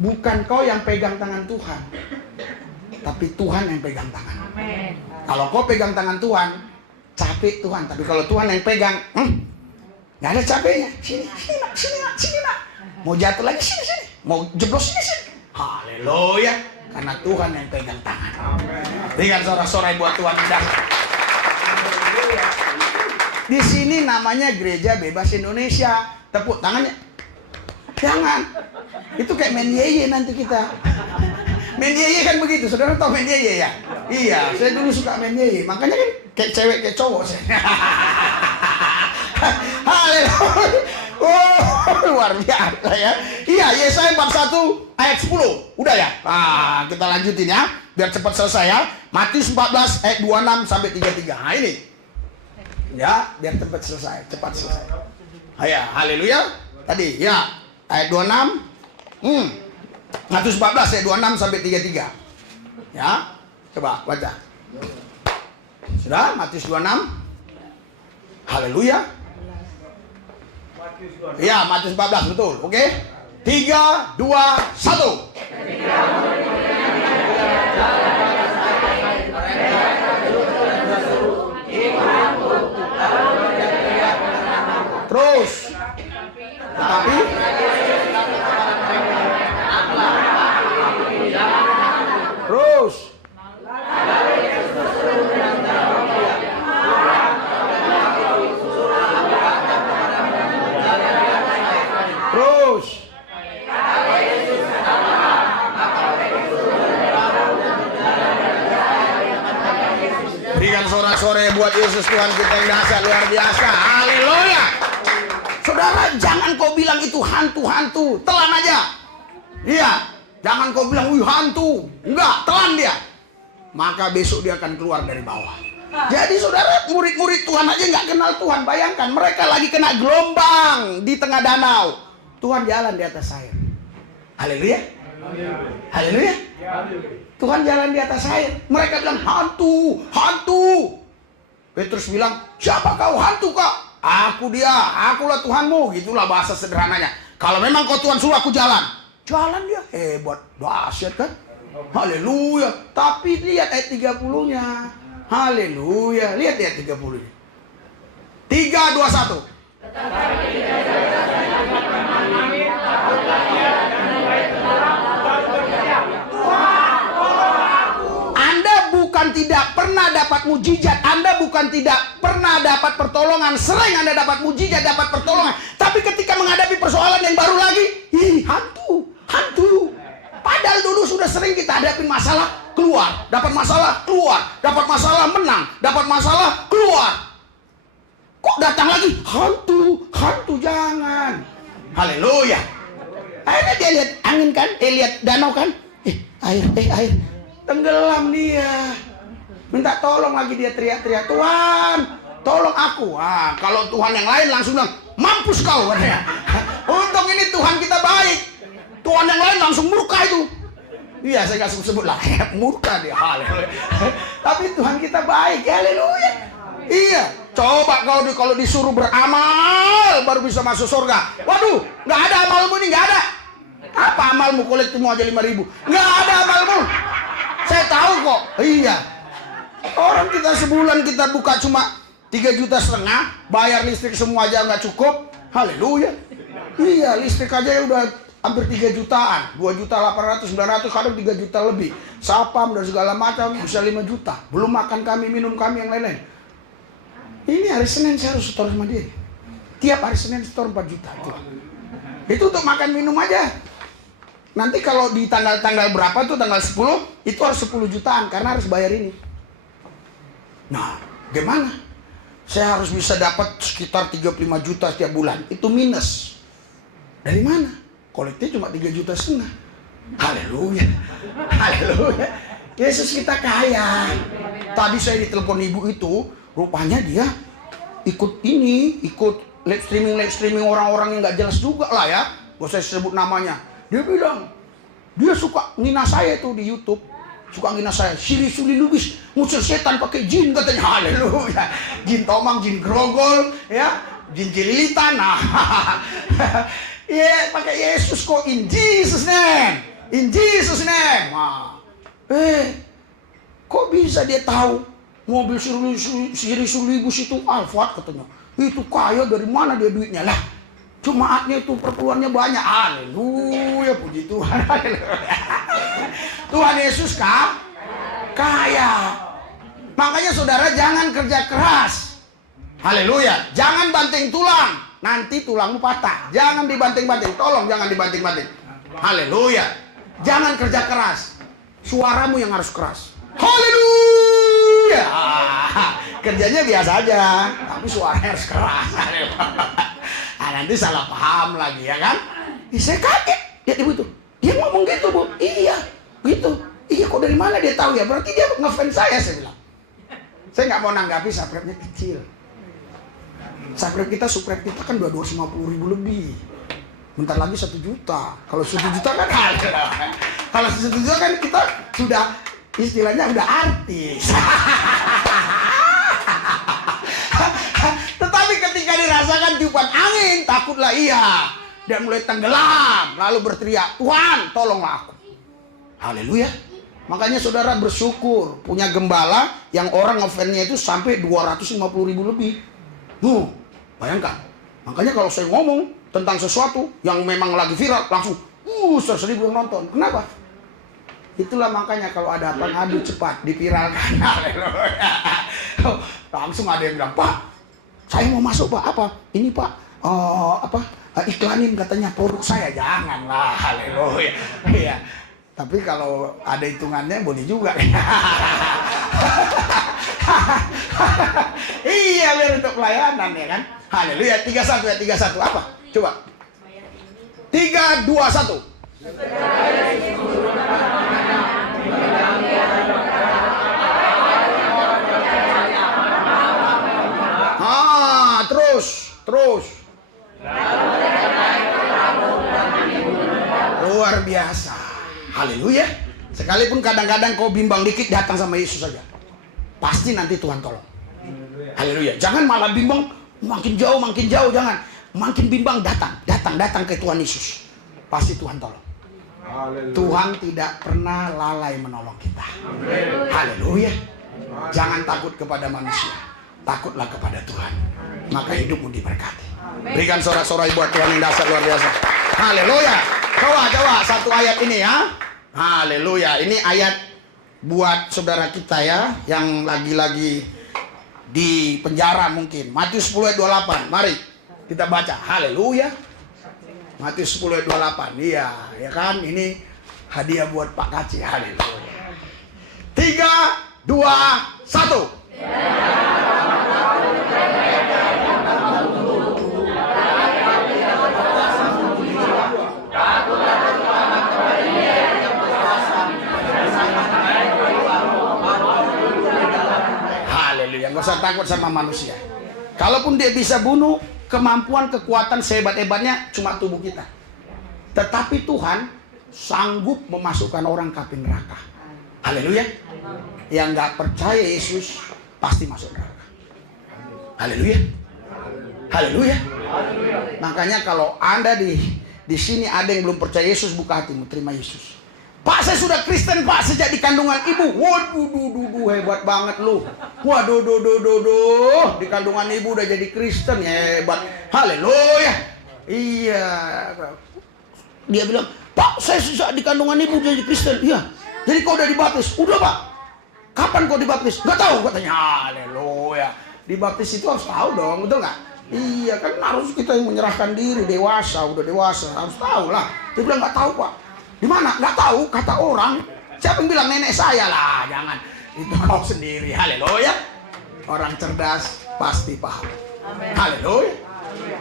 bukan kau yang pegang tangan Tuhan, tapi Tuhan yang pegang tangan. Amen. Kalau kau pegang tangan Tuhan, capek Tuhan. Tapi kalau Tuhan yang pegang, nggak ada capeknya. Sini nak, sini nak, sini nak. Mau jatuh lagi sini, sini. Mau jeblos sini, sini. Haleluya. Karena Tuhan yang pegang tangan. Dengan sorak-sorai buat Tuhan indah. Di sini namanya Gereja Bebas Indonesia. Tepuk tangannya. Jangan. Itu kayak main yeye nanti kita. Main yeye kan begitu. Saudara tahu main yeye ya? Iya, saya dulu suka main yeye. Makanya kan kayak cewek kayak cowok saya. Haleluya. Oh, luar biasa ya. Iya, Yesaya 41 ayat 10. Udah ya? Nah, kita lanjutin ya. Biar cepat selesai ya. Matius 14 ayat 26 sampai 33. Nah, ini. Ya, biar cepat selesai. Cepat selesai. Ya, haleluya. Tadi ya, ayat 26. Matius 14 ayat 26 sampai 33. Ya. Coba baca. Sudah? Matius 26. Haleluya. Ya, Matius 14 betul. Oke. 3 2 1. Terus. Tetapi terus. Terus. Berikan sorak-sorai buat Yesus Tuhan kita yang dahsyat luar biasa. Haleluya. Saudara, jangan kau bilang itu hantu-hantu, telan aja. Iya, jangan kau bilang wih hantu. Enggak, telan dia. Maka besok dia akan keluar dari bawah. Jadi saudara, murid-murid Tuhan aja nggak kenal Tuhan. Bayangkan, mereka lagi kena gelombang di tengah danau. Tuhan jalan di atas air. Haleluya. Haleluya. Tuhan jalan di atas air. Mereka bilang hantu, hantu. Petrus bilang, siapa kau hantu kak? Aku dia, akulah Tuhanmu. Gitulah bahasa sederhananya. Kalau memang kau Tuhan suruh aku jalan. Jalan dia, hebat, dahsyat kan? Haleluya. Tapi lihat ayat 30-nya. Haleluya. Lihat ayat 30-nya. 3 2 1. Anda bukan tidak pernah dapat mujizat, Anda bukan tidak pernah dapat pertolongan. Sering Anda dapat mujizat, dapat pertolongan, tapi ketika menghadapi persoalan yang baru lagi, hantu, hantu. Padahal dulu sudah sering kita hadapin masalah, keluar, dapat masalah, keluar, dapat masalah, menang, dapat masalah, keluar. Kok datang lagi? Hantu, hantu, jangan. Haleluya. Akhirnya dia lihat angin kan, lihat danau kan, air, tenggelam dia. Minta tolong lagi, dia teriak-teriak, Tuhan, tolong aku. Kalau Tuhan yang lain langsung bilang, mampus kau katanya. Untung ini Tuhan kita baik. Tuhan yang lain langsung murka itu. Iya, saya nggak sebut lah, murka dia. Haleluya. Tapi Tuhan kita baik, haleluya. Iya, coba kalau disuruh beramal baru bisa masuk surga. Waduh, nggak ada amalmu nih, nggak ada. Apa amalmu? Kolektifmu aja 5.000. Nggak ada amalmu. Saya tahu kok. Iya. Orang kita sebulan kita buka cuma 3,5 juta, bayar listrik semua aja nggak cukup. Haleluya. Iya, listrik aja udah hampir 3 jutaan, 2.800.000, 900, kadang 3 juta lebih. Sapam dan segala macam bisa 5 juta. Belum makan kami, minum kami, yang lain-lain. Ini hari Senin saya harus setor sama dia. Tiap hari Senin setor 4 juta. Itu untuk makan minum aja. Nanti kalau di tanggal berapa tuh, tanggal 10, itu harus 10 jutaan karena harus bayar ini. Nah, gimana? Saya harus bisa dapat sekitar 35 juta setiap bulan. Itu minus. Dari mana? Kolektif cuma 3,5 juta. Haleluya. Haleluya. Yesus kita kaya. Tadi saya ditelepon ibu itu, rupanya dia ikut live streaming orang-orang yang nggak jelas juga lah ya. Gak usah sebut namanya. Dia bilang, dia suka ngina saya tuh di YouTube. suka ngina saya, Siri Suli Lubis, ngusir setan pakai jin katanya. Haleluya. Jin tomang, jin grogol, ya, jin cililitan. Nah, ya pakai Yesus kok, in Jesus name, in Jesus name. Nah, kok bisa dia tahu mobil Siri Suli Lubis itu Alphard katanya? Itu kaya, dari mana dia duitnya lah? Jemaatnya itu perpuluhannya banyak. Haleluya, puji Tuhan. Tuhan Yesus kaya. Makanya saudara jangan kerja keras. Haleluya. Jangan banting tulang, nanti tulangmu patah. Jangan dibanting-banting. Tolong jangan dibanting-banting. Haleluya. Jangan kerja keras. Suaramu yang harus keras. Haleluya. Kerjanya biasa aja, tapi suaranya harus keras. Nanti salah paham lagi, ya kan? Saya kaget lihat ibu itu. Dia ngomong gitu, Bu. Iya, gitu. Iya, kok dari mana dia tahu ya? Berarti dia ngefans saya bilang. Saya nggak mau nanggapi, subscribe-nya kecil. Subscribe kita kan 250.000 lebih. Bentar lagi 1 juta. Kalau 1 juta kan kalau 1 juta kan kita sudah istilahnya udah artis. Tetapi ketika dirasakan tiupan angin, takutlah ia. Dan mulai tenggelam, lalu berteriak, Tuhan tolonglah aku. Haleluya. Makanya saudara bersyukur punya gembala yang orang ngefans-nya itu sampai 250.000 lebih. Bayangkan. Makanya kalau saya ngomong tentang sesuatu yang memang lagi viral, langsung 100.000 yang nonton. Kenapa? Itulah makanya kalau ada apa ngadu cepat diviralkan. Haleluya. Langsung ada yang bilang, Pak, saya mau masuk, Pak. Apa? Ini, Pak, iklanin katanya produk saya. Janganlah. Haleluya. Iya. Tapi kalau ada hitungannya boleh juga. Iya, biar untuk pelayanan, ya kan? Haleluya. 31 ya, 31 apa? Coba. 3, 2, 1. Terus. Luar biasa. Haleluya. Sekalipun kadang-kadang kau bimbang dikit, datang sama Yesus saja. Pasti nanti Tuhan tolong. Haleluya. Jangan malah bimbang makin jauh, jangan. Makin bimbang datang ke Tuhan Yesus. Pasti Tuhan tolong. Tuhan tidak pernah lalai menolong kita. Haleluya. Jangan takut kepada manusia, takutlah kepada Tuhan. Maka hidupmu diberkati. Berikan sorak-sorai buat Tuhan yang dahsyat luar biasa. Haleluya. Coba satu ayat ini ya. Haleluya. Ini ayat buat saudara kita ya, yang lagi-lagi di penjara mungkin. Matius 10 ayat 28. Mari kita baca. Haleluya. Matius 10 ayat 28. Iya, ya kan? Ini hadiah buat Pak Kaci. Haleluya. 3, 2, 1. Gak usah takut sama manusia. Kalaupun dia bisa bunuh, kemampuan, kekuatan, sehebat-hebatnya cuma tubuh kita. Tetapi Tuhan sanggup memasukkan orang ke api neraka. Haleluya. Yang gak percaya Yesus pasti masuk neraka. Haleluya. Haleluya. Makanya kalau Anda di sini ada yang belum percaya Yesus, buka hatimu, terima Yesus. Pak, saya sudah Kristen, Pak, sejak di kandungan ibu. Waduh, hebat banget lu. Waduh, di kandungan ibu udah jadi Kristen, hebat. Haleluya. Iya. Dia bilang, Pak, saya sejak di kandungan ibu udah jadi Kristen. Iya. Jadi kau udah dibaptis? Udah, Pak. Kapan kau dibaptis? Gak tahu katanya. Haleluya. Dibaptis itu harus tahu dong, betul nggak? Iya, kan harus kita yang menyerahkan diri, dewasa, udah dewasa, harus tahu lah. Dia bilang nggak tahu, Pak. Di mana? Nggak tahu, kata orang. Siapa yang bilang? Nenek saya lah. Jangan, itu kau sendiri. Haleluya. Orang cerdas pasti paham. Haleluya.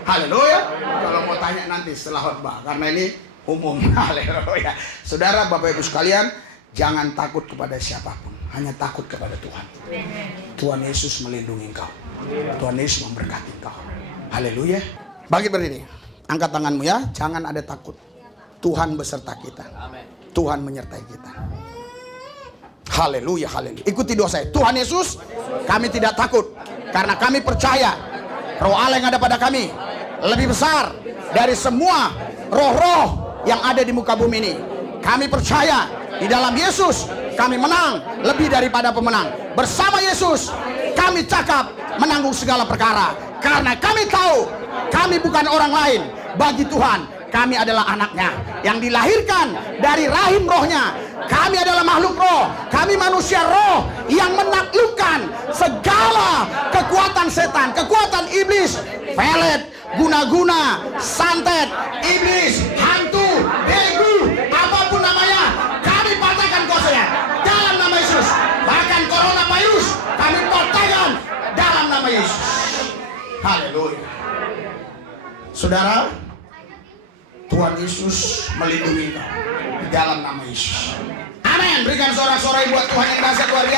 Haleluya. Kalau mau tanya nanti setelah khotbah, karena ini umum. Haleluya. Saudara, Bapak Ibu sekalian, jangan takut kepada siapapun, hanya takut kepada Tuhan. Tuhan Yesus melindungi engkau. Tuhan Yesus memberkati engkau. Haleluya. Bangkit berdiri. Angkat tanganmu ya. Jangan ada takut. Tuhan beserta kita. Tuhan menyertai kita. Haleluya, haleluya. Ikuti doa saya. Tuhan Yesus, kami tidak takut karena kami percaya Roh Allah yang ada pada kami lebih besar dari semua roh-roh yang ada di muka bumi ini. Kami percaya di dalam Yesus kami menang lebih daripada pemenang. Bersama Yesus kami cakap menanggung segala perkara, karena kami tahu kami bukan orang lain bagi Tuhan. Kami adalah anaknya yang dilahirkan dari rahim rohnya. Kami adalah makhluk roh. Kami manusia roh yang menaklukkan segala kekuatan setan, kekuatan iblis, pelet, guna-guna, santet, iblis, hantu, begu, apapun namanya, kami patahkan kuasanya dalam nama Yesus. Bahkan coronavirus kami patahkan dalam nama Yesus. Haleluya. Saudara, Tuhan Yesus melindungi kau di dalam nama Yesus. Amin. Berikan sorak-sorai buat Tuhan yang dahsyat luar biasa.